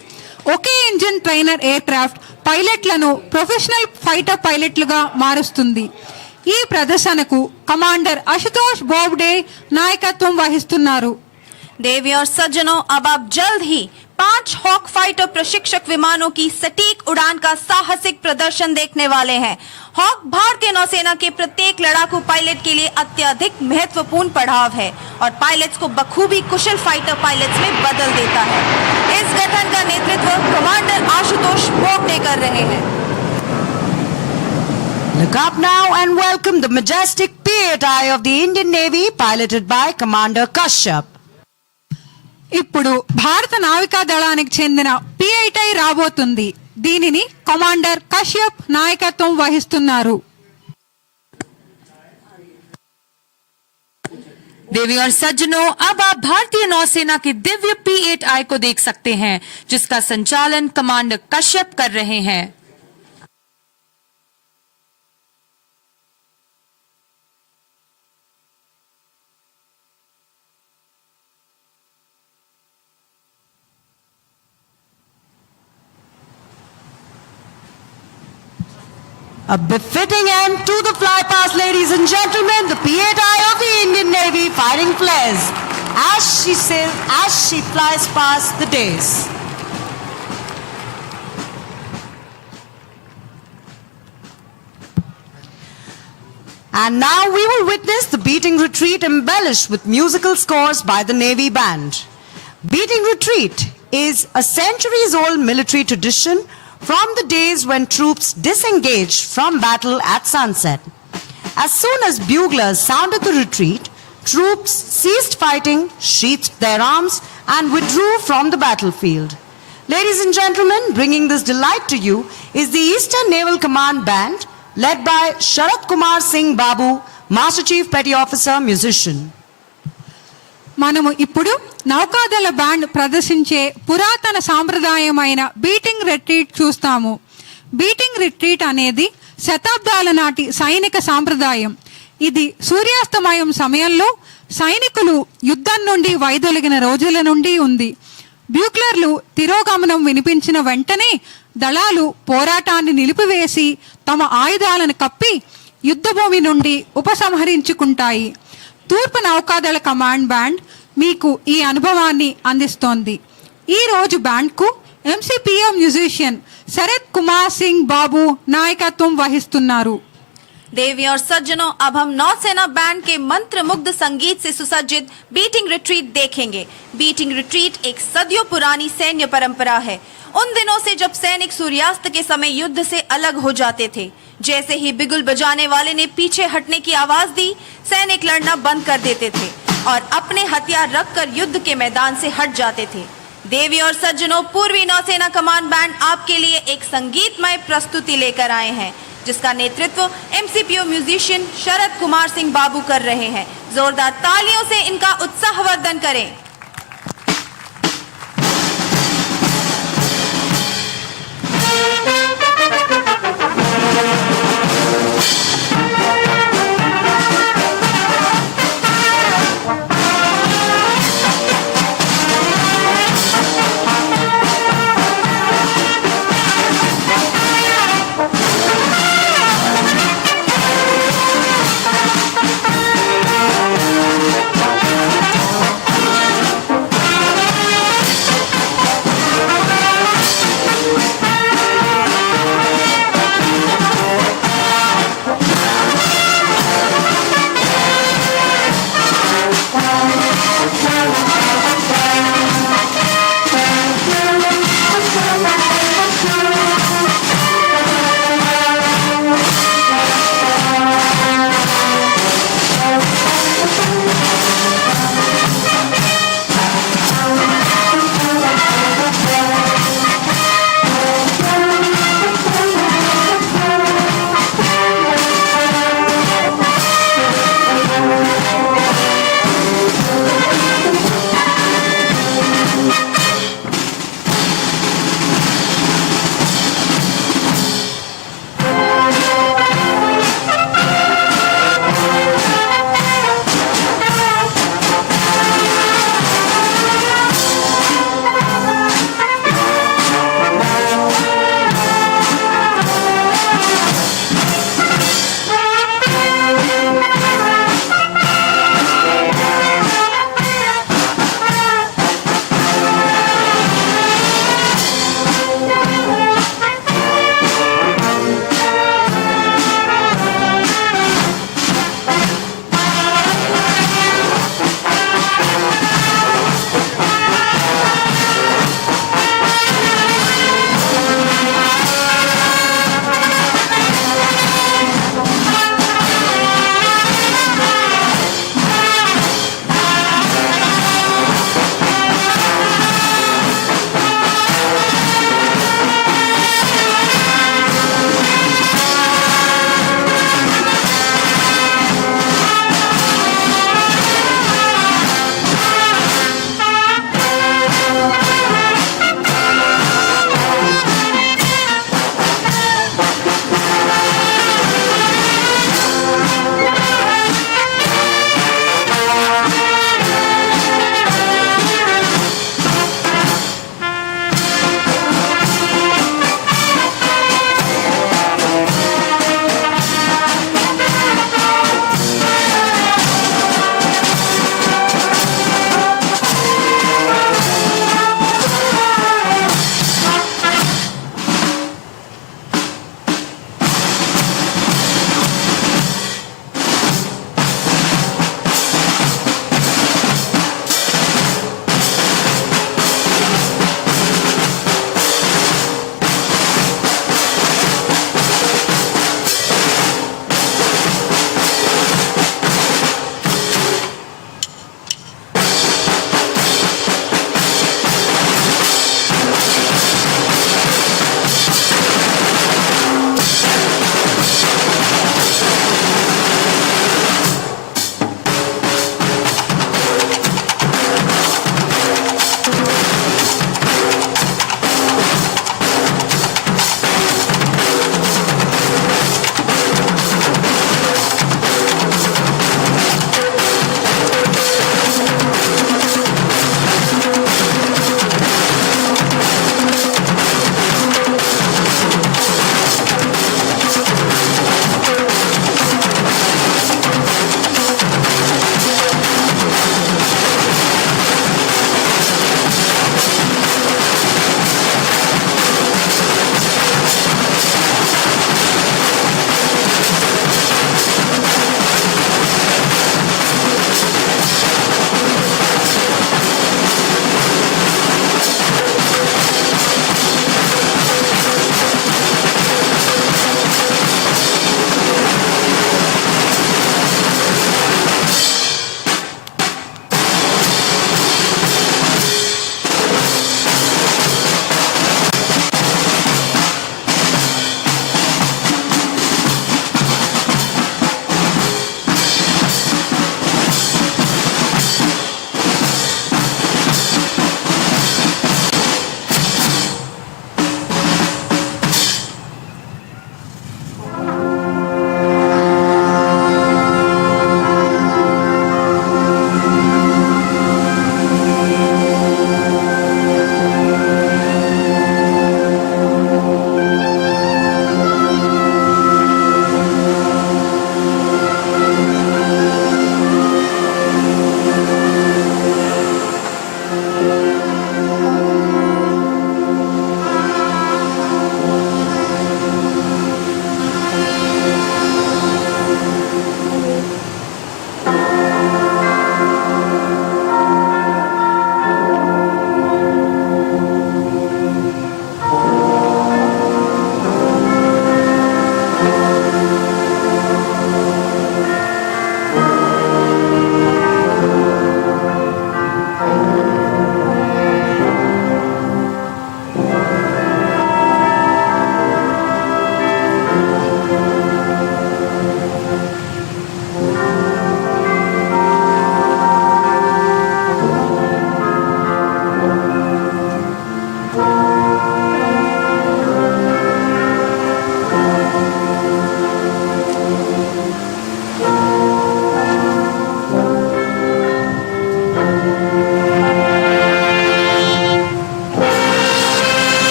ఒకే ఇంజిన్ ట్రైనర్ ఎయిర్ క్రాఫ్ట్ పైలట్లను ప్రొఫెషనల్ ఫైటర్ పైలట్లుగా మారుస్తుంది. ఈ ప్రదర్శనకు కమాండర్ అశుతోష్ బోబ్డే నాయకత్వం వహిస్తున్నారు. देवी और सज्जनों, अब आप जल्द ही 5 हॉक फाइटर प्रशिक्षक विमानों की सटीक उड़ान का साहसिक प्रदर्शन देखने वाले हैं. हॉक भारतीय नौसेना के प्रत्येक लड़ाकू पायलट के लिए अत्यधिक महत्वपूर्ण पड़ाव है और पायलट्स को बखूबी कुशल फाइटर पायलट्स में बदल देता है. इस गठन का नेतृत्व कमांडर आशुतोष बोबडे कर रहे हैं. Look up now and welcome the majestic P-8I of the Indian Navy, piloted by Commander Kashyap. ఇప్పుడు భారత నావికా దళానికి చెందిన P-8I రాబోతుంది. దీనిని కమాండర్ కశ్యప్ నాయకత్వం వహిస్తున్నారు. देवी और सज्जनों, अब आप भारतीय नौसेना के दिव्य P-8I को देख सकते हैं, जिसका संचालन कमांडर कश्यप कर रहे हैं. A befitting end to the flypast, ladies and gentlemen, the P-8I of the Indian Navy fighting flares as she flies past the days. And now we will witness the beating retreat embellished with musical scores by the Navy Band. Beating retreat is a centuries-old military tradition from the days when troops disengaged from battle at sunset. As soon as buglers sounded the retreat, troops ceased fighting, sheathed their arms, and withdrew from the battlefield. Ladies and gentlemen, bringing this delight to you is the Eastern Naval Command Band, led by Sharat Kumar Singh Babu, Master Chief Petty Officer, musician. మనము ఇప్పుడు నౌకాదళ band ప్రదర్శించే పురాతన సాంప్రదాయమైన beating retreat చూస్తాము. Beating retreat అనేది శతాబ్దాల నాటి సైనిక సాంప్రదాయం. ఇది సూర్యాస్తమయం సమయంలో సైనికులు యుద్ధం నుండి వైదొలిగిన రోజుల నుండి ఉంది. బ్యూక్లర్లు తిరోగమనం వినిపించిన వెంటనే దళాలు పోరాటాన్ని నిలిపివేసి తమ ఆయుధాలను కప్పి యుద్ధభూమి నుండి ఉపసంహరించుకుంటాయి. తూర్పు నౌకాదళ కమాండ్ బ్యాండ్ మీకు ఈ అనుభవాన్ని అందిస్తోంది. ఈ రోజు బ్యాండ్కు ఎంసీపీఓ మ్యూజిషియన్ శరత్ కుమార్ సింగ్ బాబు నాయకత్వం వహిస్తున్నారు. देवी और सज्जनों, अब हम नौसेना बैंड के मंत्र मुग्ध संगीत से सुसज्जित बीटिंग रिट्रीट देखेंगे. बीटिंग रिट्रीट एक सदियों पुरानी सैन्य परंपरा है. उन दिनों से जब सैनिक सूर्यास्त के समय युद्ध से अलग हो जाते थे. जैसे ही बिगुल बजाने वाले ने पीछे हटने की आवाज दी, सैनिक लड़ना बंद कर देते थे और अपने हथियार रखकर युद्ध के मैदान से हट जाते थे. देवी और सज्जनों, पूर्वी नौसेना कमांड बैंड आपके लिए एक संगीतमय प्रस्तुति लेकर आए हैं, जिसका नेतृत्व एमसीपीओ म्यूजिशियन शरद कुमार सिंह बाबू कर रहे हैं. जोरदार तालियों से इनका उत्साहवर्धन करें.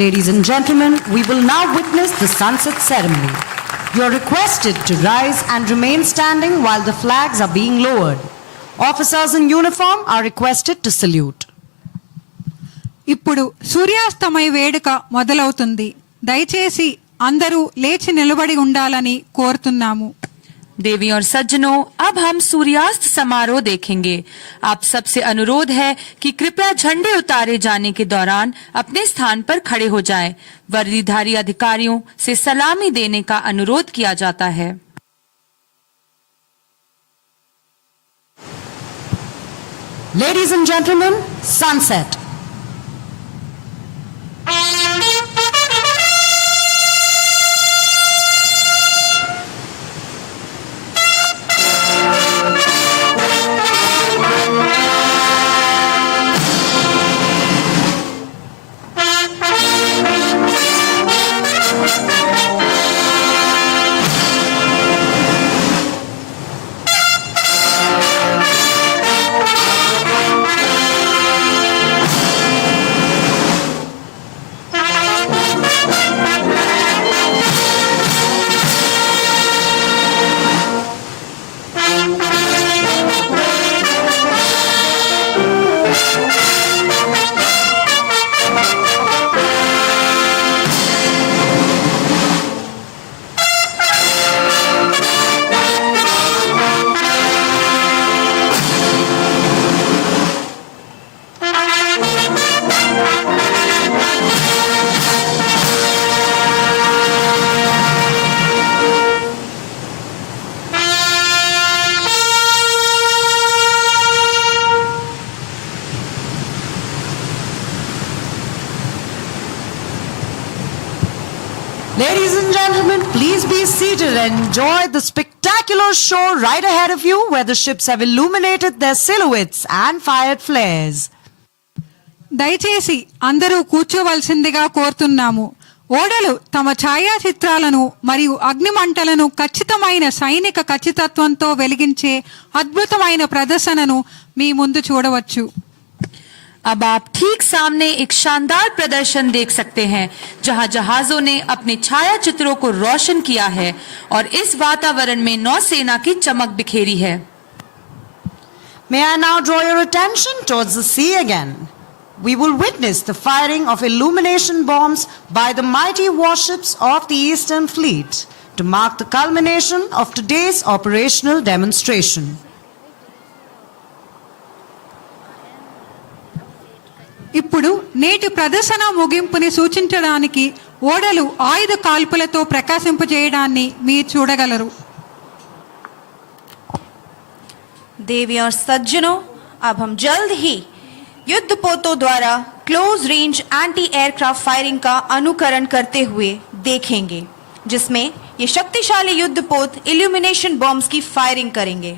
Ladies and gentlemen, we will now witness the sunset ceremony. You are requested to rise and remain standing while the flags are being lowered. Officers in uniform are requested to salute. ఇప్పుడు సూర్యాస్తమయ వేడుక మొదలవుతుంది. దయచేసి అందరూ లేచి నిలబడి ఉండాలని కోరుతున్నాము. देवी और सज्जनों, अब हम सूर्यास्त समारोह देखेंगे. आप सबसे अनुरोध है कि कृपया झंडे उतारे जाने के दौरान अपने स्थान पर खड़े हो जाएं. वर्दीधारी अधिकारियों से सलामी देने का अनुरोध किया जाता है. Ladies and gentlemen, sunset. Ladies and gentlemen, please be seated and enjoy the spectacular show right ahead of you where the ships have illuminated their silhouettes and fired flares. దయచేసి అందరూ కూర్చోవలసిందిగా కోరుతున్నాము. ఓడలు తమ ఛాయాచిత్రాలను మరియు అగ్నిమంటలను ఖచ్చితమైన సైనిక ఖచ్చితత్వంతో వెలిగించే అద్భుతమైన ప్రదర్శనను మీ ముందు చూడవచ్చు. अब आप ठीक सामने एक शानदार प्रदर्शन देख सकते हैं जहां जहाजों ने अपने छायाचित्रों को रोशन किया है और इस वातावरण में नौसेना की चमक बिखेरी है. May I now draw your attention towards the sea again? We will witness the firing of illumination bombs by the mighty warships of the Eastern Fleet to mark the culmination of today's operational demonstration. ఇప్పుడు నేటి ప్రదర్శన ముగింపుని సూచించడానికి ఓడలు ఆయుధ కాల్పులతో ప్రకాశింపజేయడాన్ని మీరు చూడగలరు. देवी और सज्जनों, अब हम जल्द ही युद्ध पोतों द्वारा close range anti aircraft firing का अनुकरण करते हुए देखेंगे, जिसमें ये शक्तिशाली युद्ध पोत इल्यूमिनेशन बॉम्ब्स की फायरिंग करेंगे.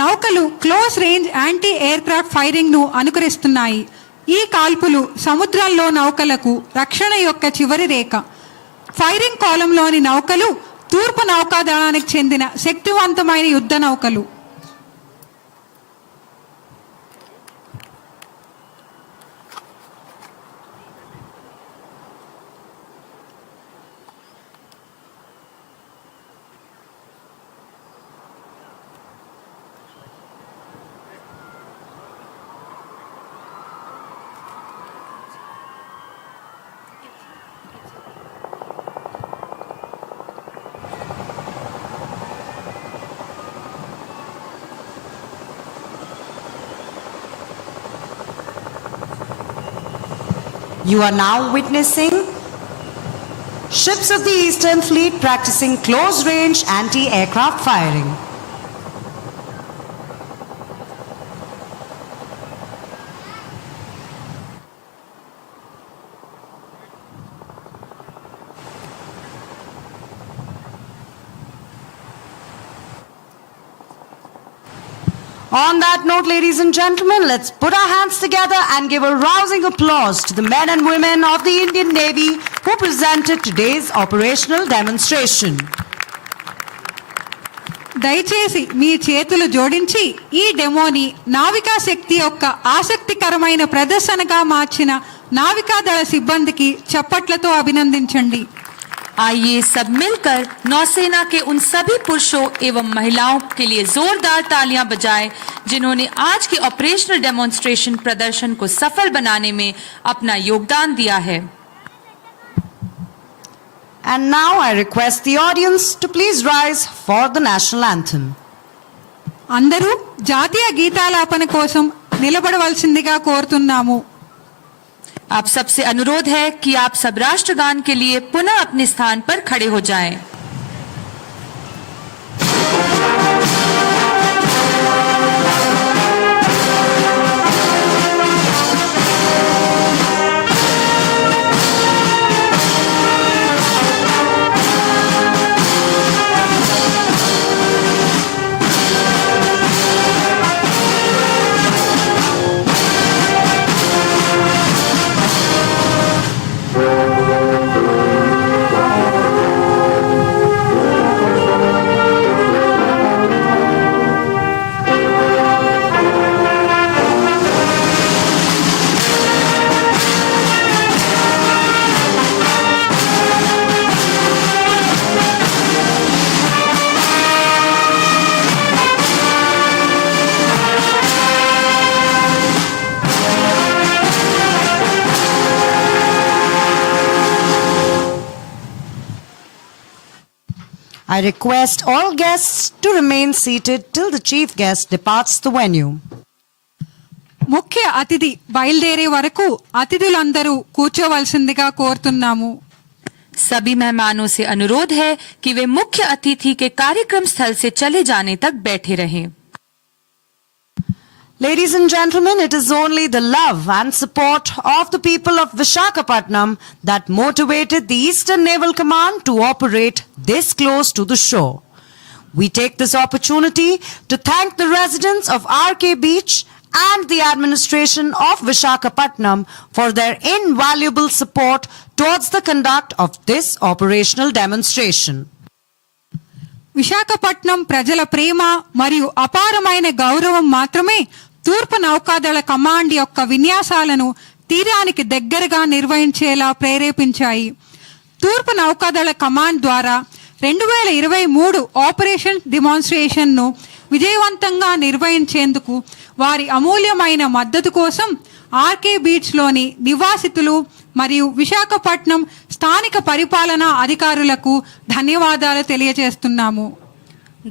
నౌకలు close range anti air craft firing ను అనుకరిస్తున్నాయి. ఈ కాల్పులు సముద్రంలో నౌకలకు రక్షణ యొక్క చివరి రేఖ. ఫైరింగ్ కాలంలోని నౌకలు తూర్పు నౌకాదళానికి చెందిన శక్తివంతమైన యుద్ధ నౌకలు. You are now witnessing ships of the Eastern Fleet practicing close-range anti-aircraft firing. On that note, ladies and gentlemen, let's put our hands together and give a rousing applause to the men and women of the Indian Navy who presented today's operational demonstration. దయచేసి మీ చేతులు జోడించి ఈ డెమోని నావికా శక్తి యొక్క ఆసక్తికరమైన ప్రదర్శనగా మార్చిన నావికాదళ సిబ్బందికి చప్పట్లతో అభినందించండి. आइए सब मिलकर नौसेना के उन सभी पुरुषों एवं महिलाओं के लिए जोरदार तालियां बजाएं जिन्होंने आज के ऑपरेशनल डेमोन्स्ट्रेशन प्रदर्शन को सफल बनाने में अपना योगदान दिया है. And now I request the audience to please rise for the national anthem. అందరూ జాతీయ గీతాలాపన కోసం నిలబడవలసిందిగా కోరుతున్నాము. आप सबसे अनुरोध है कि आप सब राष्ट्रगान के लिए पुनः अपने स्थान पर खड़े हो जाएं. I request all guests to remain seated till the chief guest departs the venue. ముఖ్య అతిథి బయలుదేరే వరకు అతిథులందరూ కూర్చోవలసిందిగా కోరుతున్నాము. सभी मेहमानों से अनुरोध है कि वे मुख्य अतिथि के कार्यक्रम स्थल से चले जाने तक बैठे रहें. Ladies and gentlemen, it is only the love and support of the people of Visakhapatnam that motivated the Eastern Naval Command to operate this close to the shore. We take this opportunity to thank the residents of RK Beach and the administration of Visakhapatnam for their invaluable support towards the conduct of this operational demonstration. Visakhapatnam ప్రజల ప్రేమ మరియు అపారమైన గౌరవం మాత్రమే తూర్పు నౌకాదళ command యొక్క విన్యాసాలను తీరానికి దగ్గరగా నిర్వహించేలా ప్రేరేపించాయి. తూర్పు నౌకాదళ కమాండ్ ద్వారా 2023 ఆపరేషన్ డిమాన్స్ట్రేషన్ను విజయవంతంగా నిర్వహించేందుకు వారి అమూల్యమైన మద్దతు కోసం ఆర్కే బీచ్లోని నివాసితులు మరియు విశాఖపట్నం స్థానిక పరిపాలనా అధికారులకు ధన్యవాదాలు తెలియజేస్తున్నాము.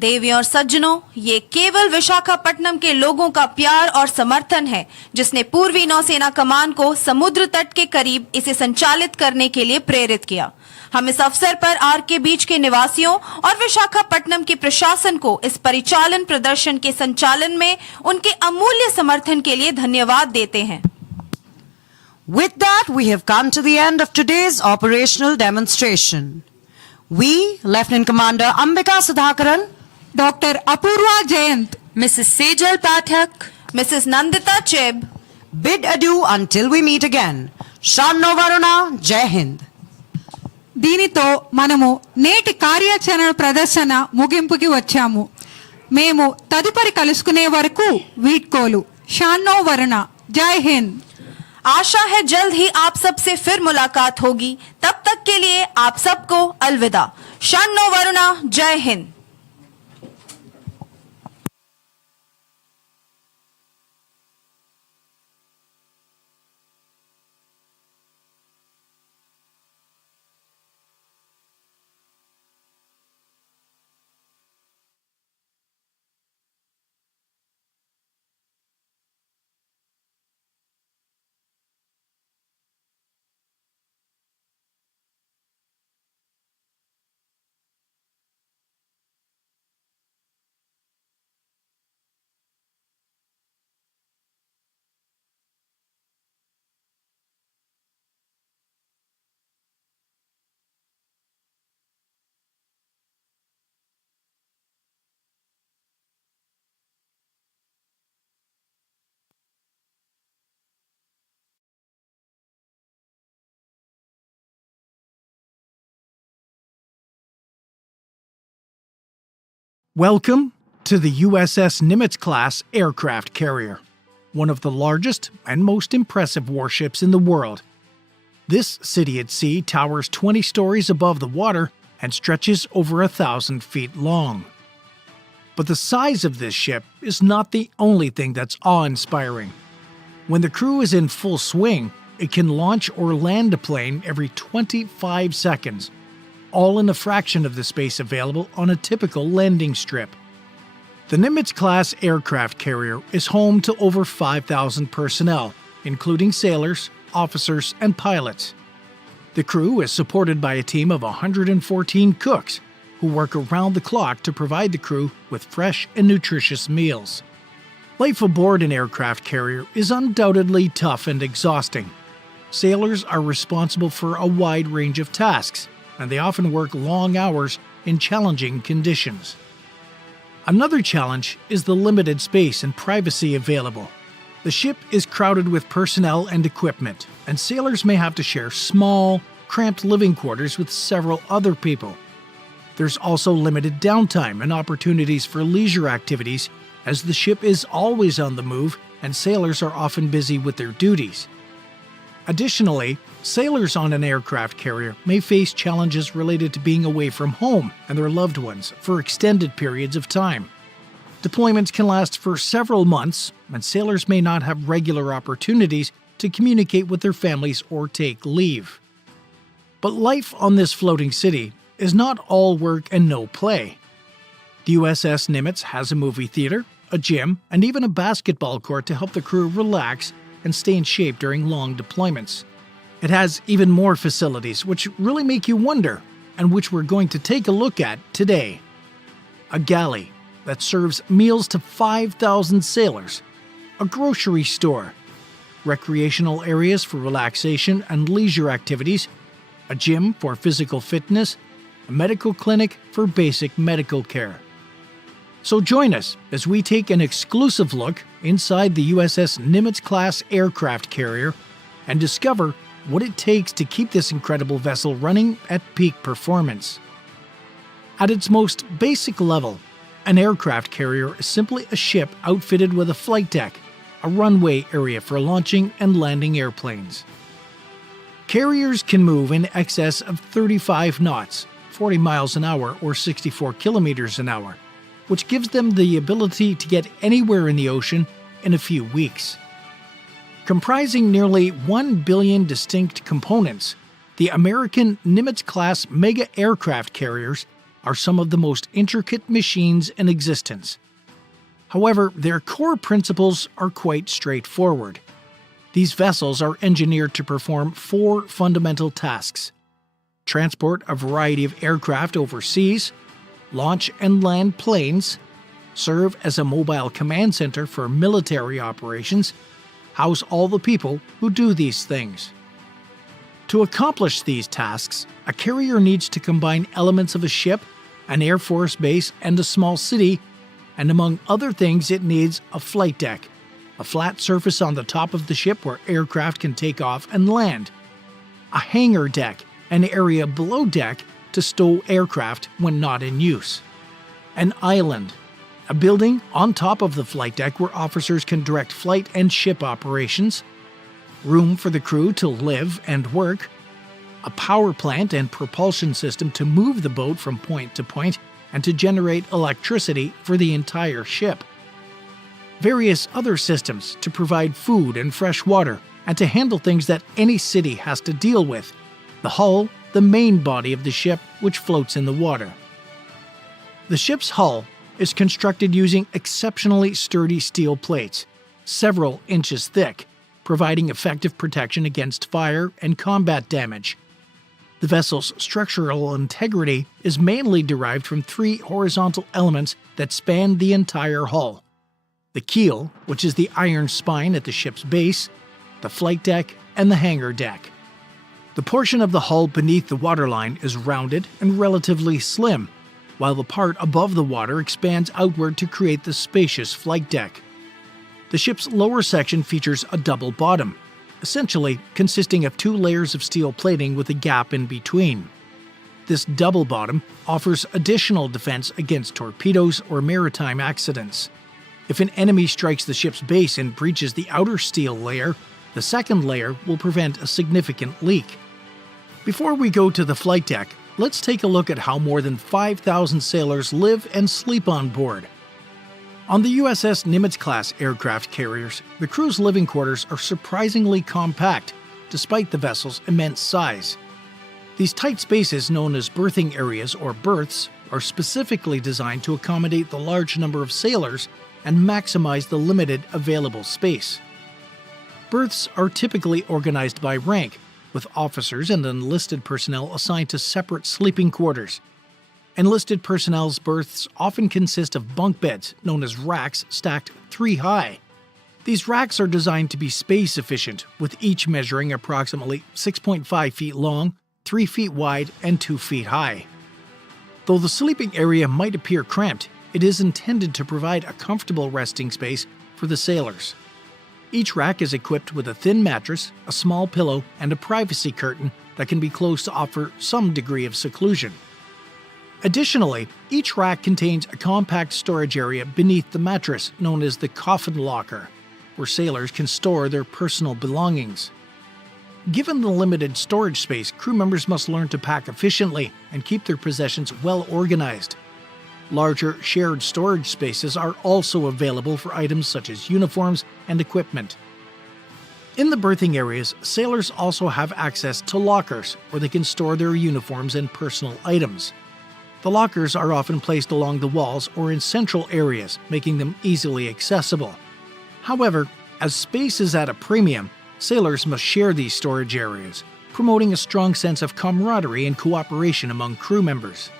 देवी और सज्जनों, ये केवल विशाखापट्टनम के लोगों का प्यार और समर्थन है जिसने पूर्वी नौसेना कमान को समुद्र तट के करीब इसे संचालित करने के लिए प्रेरित किया. हम इस अवसर पर आरके बीच के निवासियों और विशाखापट्टनम के प्रशासन को इस परिचालन प्रदर्शन के संचालन में उनके अमूल्य समर्थन के लिए धन्यवाद देते हैं. With that, we have come to the end of today's operational demonstration. We, Lieutenant Commander Ambika Sudhakaran, doctor Apoorva Jayant, Mrs. Sejal Pathak, Mrs. Nandita Cheb, bid adieu until we meet again. Shanno Varuna, Jai Hind. దీనితో మనము నేటి కార్యాచరణ ప్రదర్శన ముగింపుకి వచ్చాము. మేము తదుపరి కలుసుకునే వరకు వీడ్కోలు. షాన్నో వరుణ. జై హింద్. आशा है जल्द ही आप सबसे फिर मुलाकात होगी. तब तक के लिए आप सबको अलविदा. शन्नो वरुणा. जय Hind. Welcome to the USS Nimitz-class aircraft carrier, one of the largest and most impressive warships in the world. This city at sea towers 20 stories above the water and stretches over 1,000 feet long. But the size of this ship is not the only thing that's awe-inspiring. When the crew is in full swing, it can launch or land a plane every 25 seconds, all in a fraction of the space available on a typical landing strip. The Nimitz-class aircraft carrier is home to over 5,000 personnel, including sailors, officers, and pilots. The crew is supported by a team of 114 cooks who work around the clock to provide the crew with fresh and nutritious meals. Life aboard an aircraft carrier is undoubtedly tough and exhausting. Sailors are responsible for a wide range of tasks, and they often work long hours in challenging conditions. Another challenge is the limited space and privacy available. The ship is crowded with personnel and equipment, and sailors may have to share small, cramped living quarters with several other people. There's also limited downtime and opportunities for leisure activities, as the ship is always on the move and sailors are often busy with their duties. Additionally, sailors on an aircraft carrier may face challenges related to being away from home and their loved ones for extended periods of time. Deployments can last for several months, and sailors may not have regular opportunities to communicate with their families or take leave. But life on this floating city is not all work and no play. The USS Nimitz has a movie theater, a gym, and even a basketball court to help the crew relax and stay in shape during long deployments. It has even more facilities which really make you wonder, and which we're going to take a look at today. A galley that serves meals to 5,000 sailors, a grocery store, recreational areas for relaxation and leisure activities, a gym for physical fitness, a medical clinic for basic medical care. So join us as we take an exclusive look inside the USS Nimitz-class aircraft carrier and discover what it takes to keep this incredible vessel running at peak performance. At its most basic level, an aircraft carrier is simply a ship outfitted with a flight deck, a runway area for launching and landing airplanes. Carriers can move in excess of 35 knots, 40 miles an hour or 64 kilometers an hour, which gives them the ability to get anywhere in the ocean in a few weeks. Comprising nearly 1 billion distinct components, the American Nimitz-class mega aircraft carriers are some of the most intricate machines in existence. However, their core principles are quite straightforward. These vessels are engineered to perform 4 fundamental tasks: transport a variety of aircraft overseas, launch and land planes, serve as a mobile command center for military operations, house all the people who do these things. To accomplish these tasks, a carrier needs to combine elements of a ship, an Air Force base, and a small city, and among other things it needs a flight deck, a flat surface on the top of the ship where aircraft can take off and land, a hangar deck, an area below deck to stow aircraft when not in use, an island, a building on top of the flight deck where officers can direct flight and ship operations, room for the crew to live and work, a power plant and propulsion system to move the boat from point to point and to generate electricity for the entire ship, various other systems to provide food and fresh water and to handle things that any city has to deal with, the hull, the main body of the ship which floats in the water. The ship's hull is constructed using exceptionally sturdy steel plates, several inches thick, providing effective protection against fire and combat damage. The vessel's structural integrity is mainly derived from 3 horizontal elements that span the entire hull: the keel, which is the iron spine at the ship's base, the flight deck, and the hangar deck. The portion of the hull beneath the waterline is rounded and relatively slim, while the part above the water expands outward to create the spacious flight deck. The ship's lower section features a double bottom, essentially consisting of 2 layers of steel plating with a gap in between. This double bottom offers additional defense against torpedoes or maritime accidents. If an enemy strikes the ship's base and breaches the outer steel layer, the second layer will prevent a significant leak. Before we go to the flight deck, let's take a look at how more than 5,000 sailors live and sleep on board. On the USS Nimitz-class aircraft carriers, the crew's living quarters are surprisingly compact, despite the vessel's immense size. These tight spaces, known as berthing areas or berths, are specifically designed to accommodate the large number of sailors and maximize the limited available space. Berths are typically organized by rank, with officers and enlisted personnel assigned to separate sleeping quarters. Enlisted personnel's berths often consist of bunk beds, known as racks, stacked 3 high. These racks are designed to be space efficient, with each measuring approximately 6.5 feet long, 3 feet wide, and 2 feet high. Though the sleeping area might appear cramped, it is intended to provide a comfortable resting space for the sailors. Each rack is equipped with a thin mattress, a small pillow, and a privacy curtain that can be closed to offer some degree of seclusion. Additionally, each rack contains a compact storage area beneath the mattress known as the coffin locker, where sailors can store their personal belongings. Given the limited storage space, crew members must learn to pack efficiently and keep their possessions well organized. Larger shared storage spaces are also available for items such as uniforms and equipment. In the berthing areas, sailors also have access to lockers where they can store their uniforms and personal items. The lockers are often placed along the walls or in central areas, making them easily accessible. However, as space is at a premium, sailors must share these storage areas, promoting a strong sense of camaraderie and cooperation among crew members.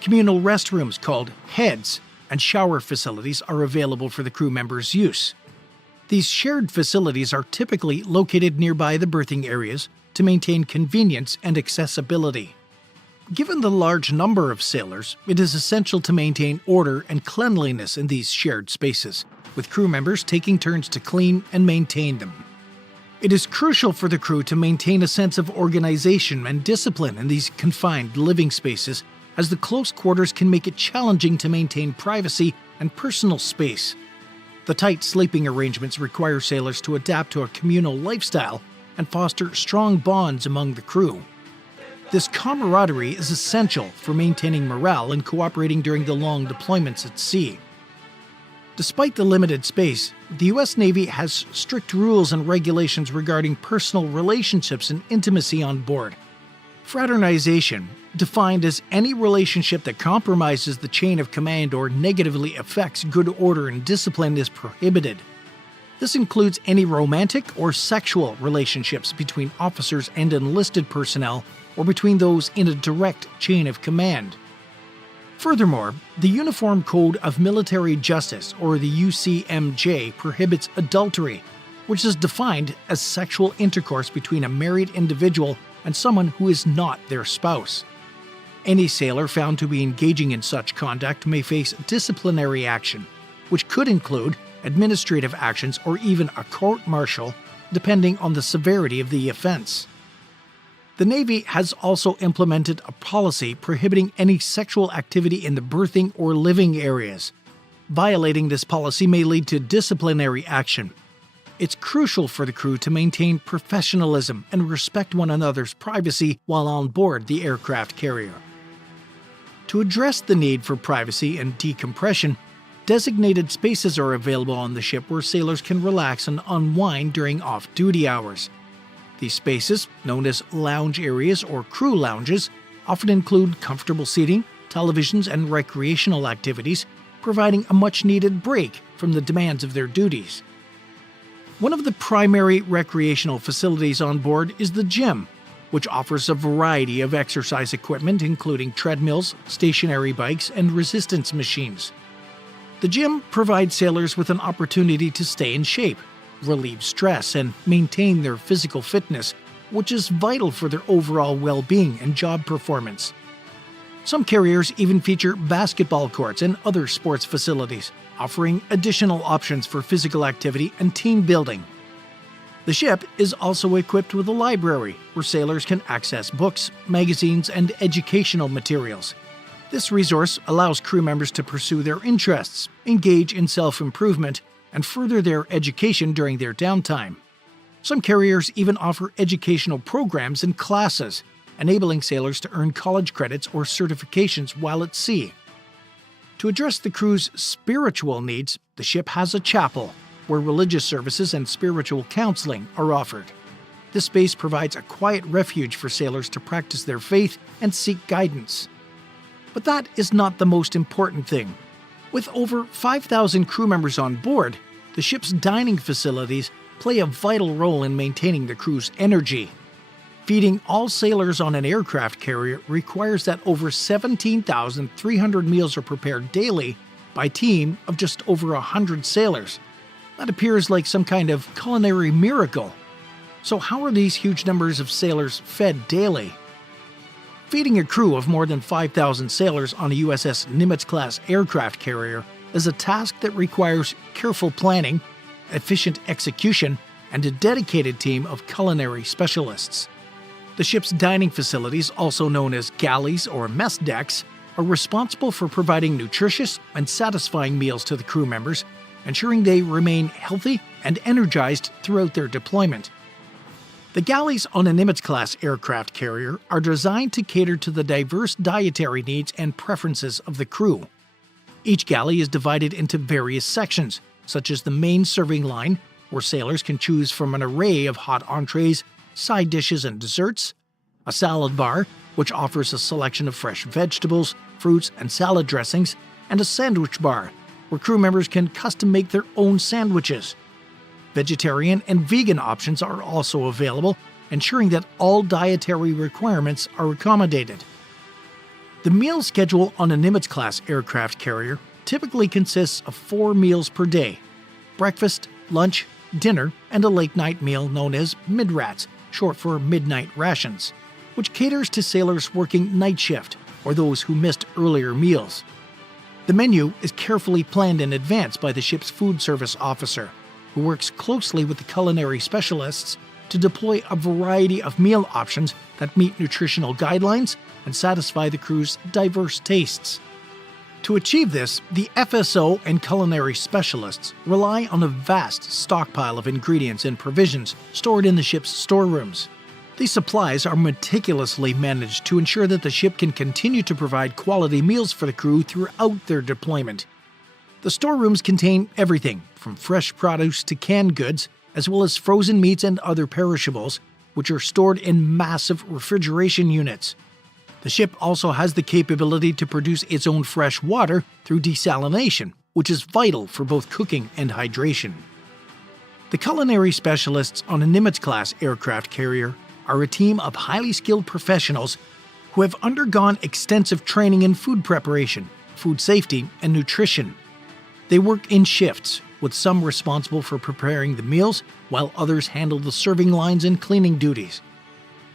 Communal restrooms called heads and shower facilities are available for the crew members' use. These shared facilities are typically located nearby the berthing areas to maintain convenience and accessibility. Given the large number of sailors, it is essential to maintain order and cleanliness in these shared spaces, with crew members taking turns to clean and maintain them. It is crucial for the crew to maintain a sense of organization and discipline in these confined living spaces, as the close quarters can make it challenging to maintain privacy and personal space. The tight sleeping arrangements require sailors to adapt to a communal lifestyle and foster strong bonds among the crew. This camaraderie is essential for maintaining morale and cooperating during the long deployments at sea. Despite the limited space, the U.S. Navy has strict rules and regulations regarding personal relationships and intimacy on board. Fraternization, defined as any relationship that compromises the chain of command or negatively affects good order and discipline, is prohibited. This includes any romantic or sexual relationships between officers and enlisted personnel, or between those in a direct chain of command. Furthermore, the Uniform Code of Military Justice, or the UCMJ, prohibits adultery, which is defined as sexual intercourse between a married individual and someone who is not their spouse. Any sailor found to be engaging in such conduct may face disciplinary action, which could include administrative actions or even a court-martial, depending on the severity of the offense. The Navy has also implemented a policy prohibiting any sexual activity in the berthing or living areas. Violating this policy may lead to disciplinary action. It's crucial for the crew to maintain professionalism and respect one another's privacy while on board the aircraft carrier. To address the need for privacy and decompression, designated spaces are available on the ship where sailors can relax and unwind during off-duty hours. These spaces, known as lounge areas or crew lounges, often include comfortable seating, televisions, and recreational activities, providing a much-needed break from the demands of their duties. One of the primary recreational facilities on board is the gym, which offers a variety of exercise equipment including treadmills, stationary bikes, and resistance machines. The gym provides sailors with an opportunity to stay in shape, relieve stress, and maintain their physical fitness, which is vital for their overall well-being and job performance. Some carriers even feature basketball courts and other sports facilities, offering additional options for physical activity and team building. The ship is also equipped with a library where sailors can access books, magazines, and educational materials. This resource allows crew members to pursue their interests, engage in self-improvement, and further their education during their downtime. Some carriers even offer educational programs and classes, enabling sailors to earn college credits or certifications while at sea. To address the crew's spiritual needs, the ship has a chapel, where religious services and spiritual counseling are offered. This space provides a quiet refuge for sailors to practice their faith and seek guidance. But that is not the most important thing. With over 5,000 crew members on board, the ship's dining facilities play a vital role in maintaining the crew's energy. Feeding all sailors on an aircraft carrier requires that over 17,300 meals are prepared daily by a team of just over 100 sailors. That appears like some kind of culinary miracle. So how are these huge numbers of sailors fed daily? Feeding a crew of more than 5,000 sailors on a USS Nimitz-class aircraft carrier is a task that requires careful planning, efficient execution, and a dedicated team of culinary specialists. The ship's dining facilities, also known as galleys or mess decks, are responsible for providing nutritious and satisfying meals to the crew members, ensuring they remain healthy and energized throughout their deployment. The galleys on a Nimitz-class aircraft carrier are designed to cater to the diverse dietary needs and preferences of the crew. Each galley is divided into various sections, such as the main serving line, where sailors can choose from an array of hot entrees, side dishes, and desserts, a salad bar, which offers a selection of fresh vegetables, fruits, and salad dressings, and a sandwich bar, where crew members can custom make their own sandwiches. Vegetarian and vegan options are also available, ensuring that all dietary requirements are accommodated. The meal schedule on a Nimitz-class aircraft carrier typically consists of 4 meals per day: breakfast, lunch, dinner, and a late-night meal known as midrats, short for midnight rations, which caters to sailors working night shift or those who missed earlier meals. The menu is carefully planned in advance by the ship's food service officer, who works closely with the culinary specialists to deploy a variety of meal options that meet nutritional guidelines and satisfy the crew's diverse tastes. To achieve this, the FSO and culinary specialists rely on a vast stockpile of ingredients and provisions stored in the ship's storerooms. These supplies are meticulously managed to ensure that the ship can continue to provide quality meals for the crew throughout their deployment. The storerooms contain everything from fresh produce to canned goods, as well as frozen meats and other perishables, which are stored in massive refrigeration units. The ship also has the capability to produce its own fresh water through desalination, which is vital for both cooking and hydration. The culinary specialists on a Nimitz-class aircraft carrier are a team of highly skilled professionals who have undergone extensive training in food preparation, food safety, and nutrition. They work in shifts, with some responsible for preparing the meals, while others handle the serving lines and cleaning duties.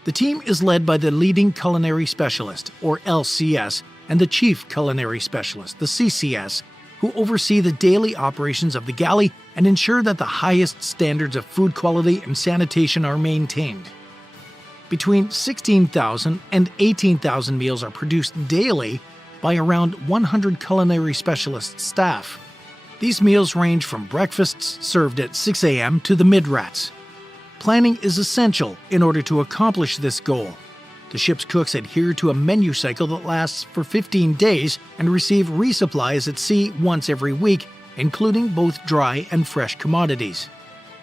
The team is led by the leading culinary specialist, or LCS, and the chief culinary specialist, the CCS, who oversee the daily operations of the galley and ensure that the highest standards of food quality and sanitation are maintained. Between 16,000 and 18,000 meals are produced daily by around 100 culinary specialist staff. These meals range from breakfasts served at 6 a.m. to the midrats. Planning is essential in order to accomplish this goal. The ship's cooks adhere to a menu cycle that lasts for 15 days and receive resupplies at sea once every week, including both dry and fresh commodities.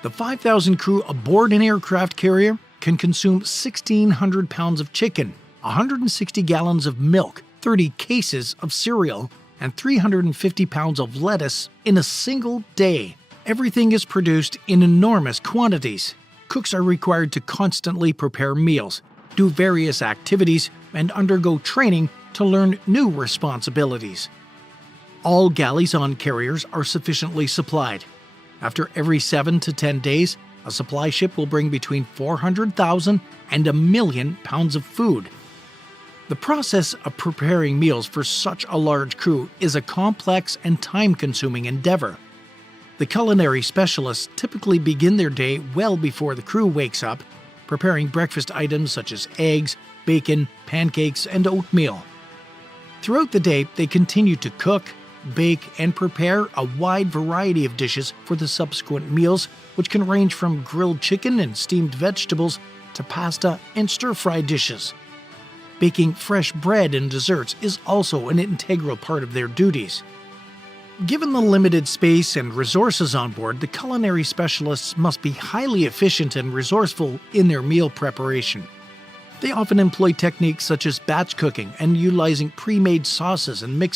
The 5,000 crew aboard an aircraft carrier can consume 1,600 pounds of chicken, 160 gallons of milk, 30 cases of cereal, and 350 pounds of lettuce in a single day. Everything is produced in enormous quantities. Cooks are required to constantly prepare meals, do various activities, and undergo training to learn new responsibilities. All galleys on carriers are sufficiently supplied. After every 7 to 10 days, a supply ship will bring between 400,000 and 1 million pounds of food. The process of preparing meals for such a large crew is a complex and time-consuming endeavor. The The culinary specialists typically begin their day well before the crew wakes up, preparing breakfast items such as eggs, bacon, pancakes, and oatmeal. Throughout the day, they continue to cook, bake, and prepare a wide variety of dishes for the subsequent meals, which can range from grilled chicken and steamed vegetables to pasta and stir-fry dishes. Baking fresh bread and desserts is also an integral part of their duties. Given the limited space and resources on board, the culinary specialists must be highly efficient and resourceful in their meal preparation. They often employ techniques such as batch cooking and utilizing pre-made sauces and mixed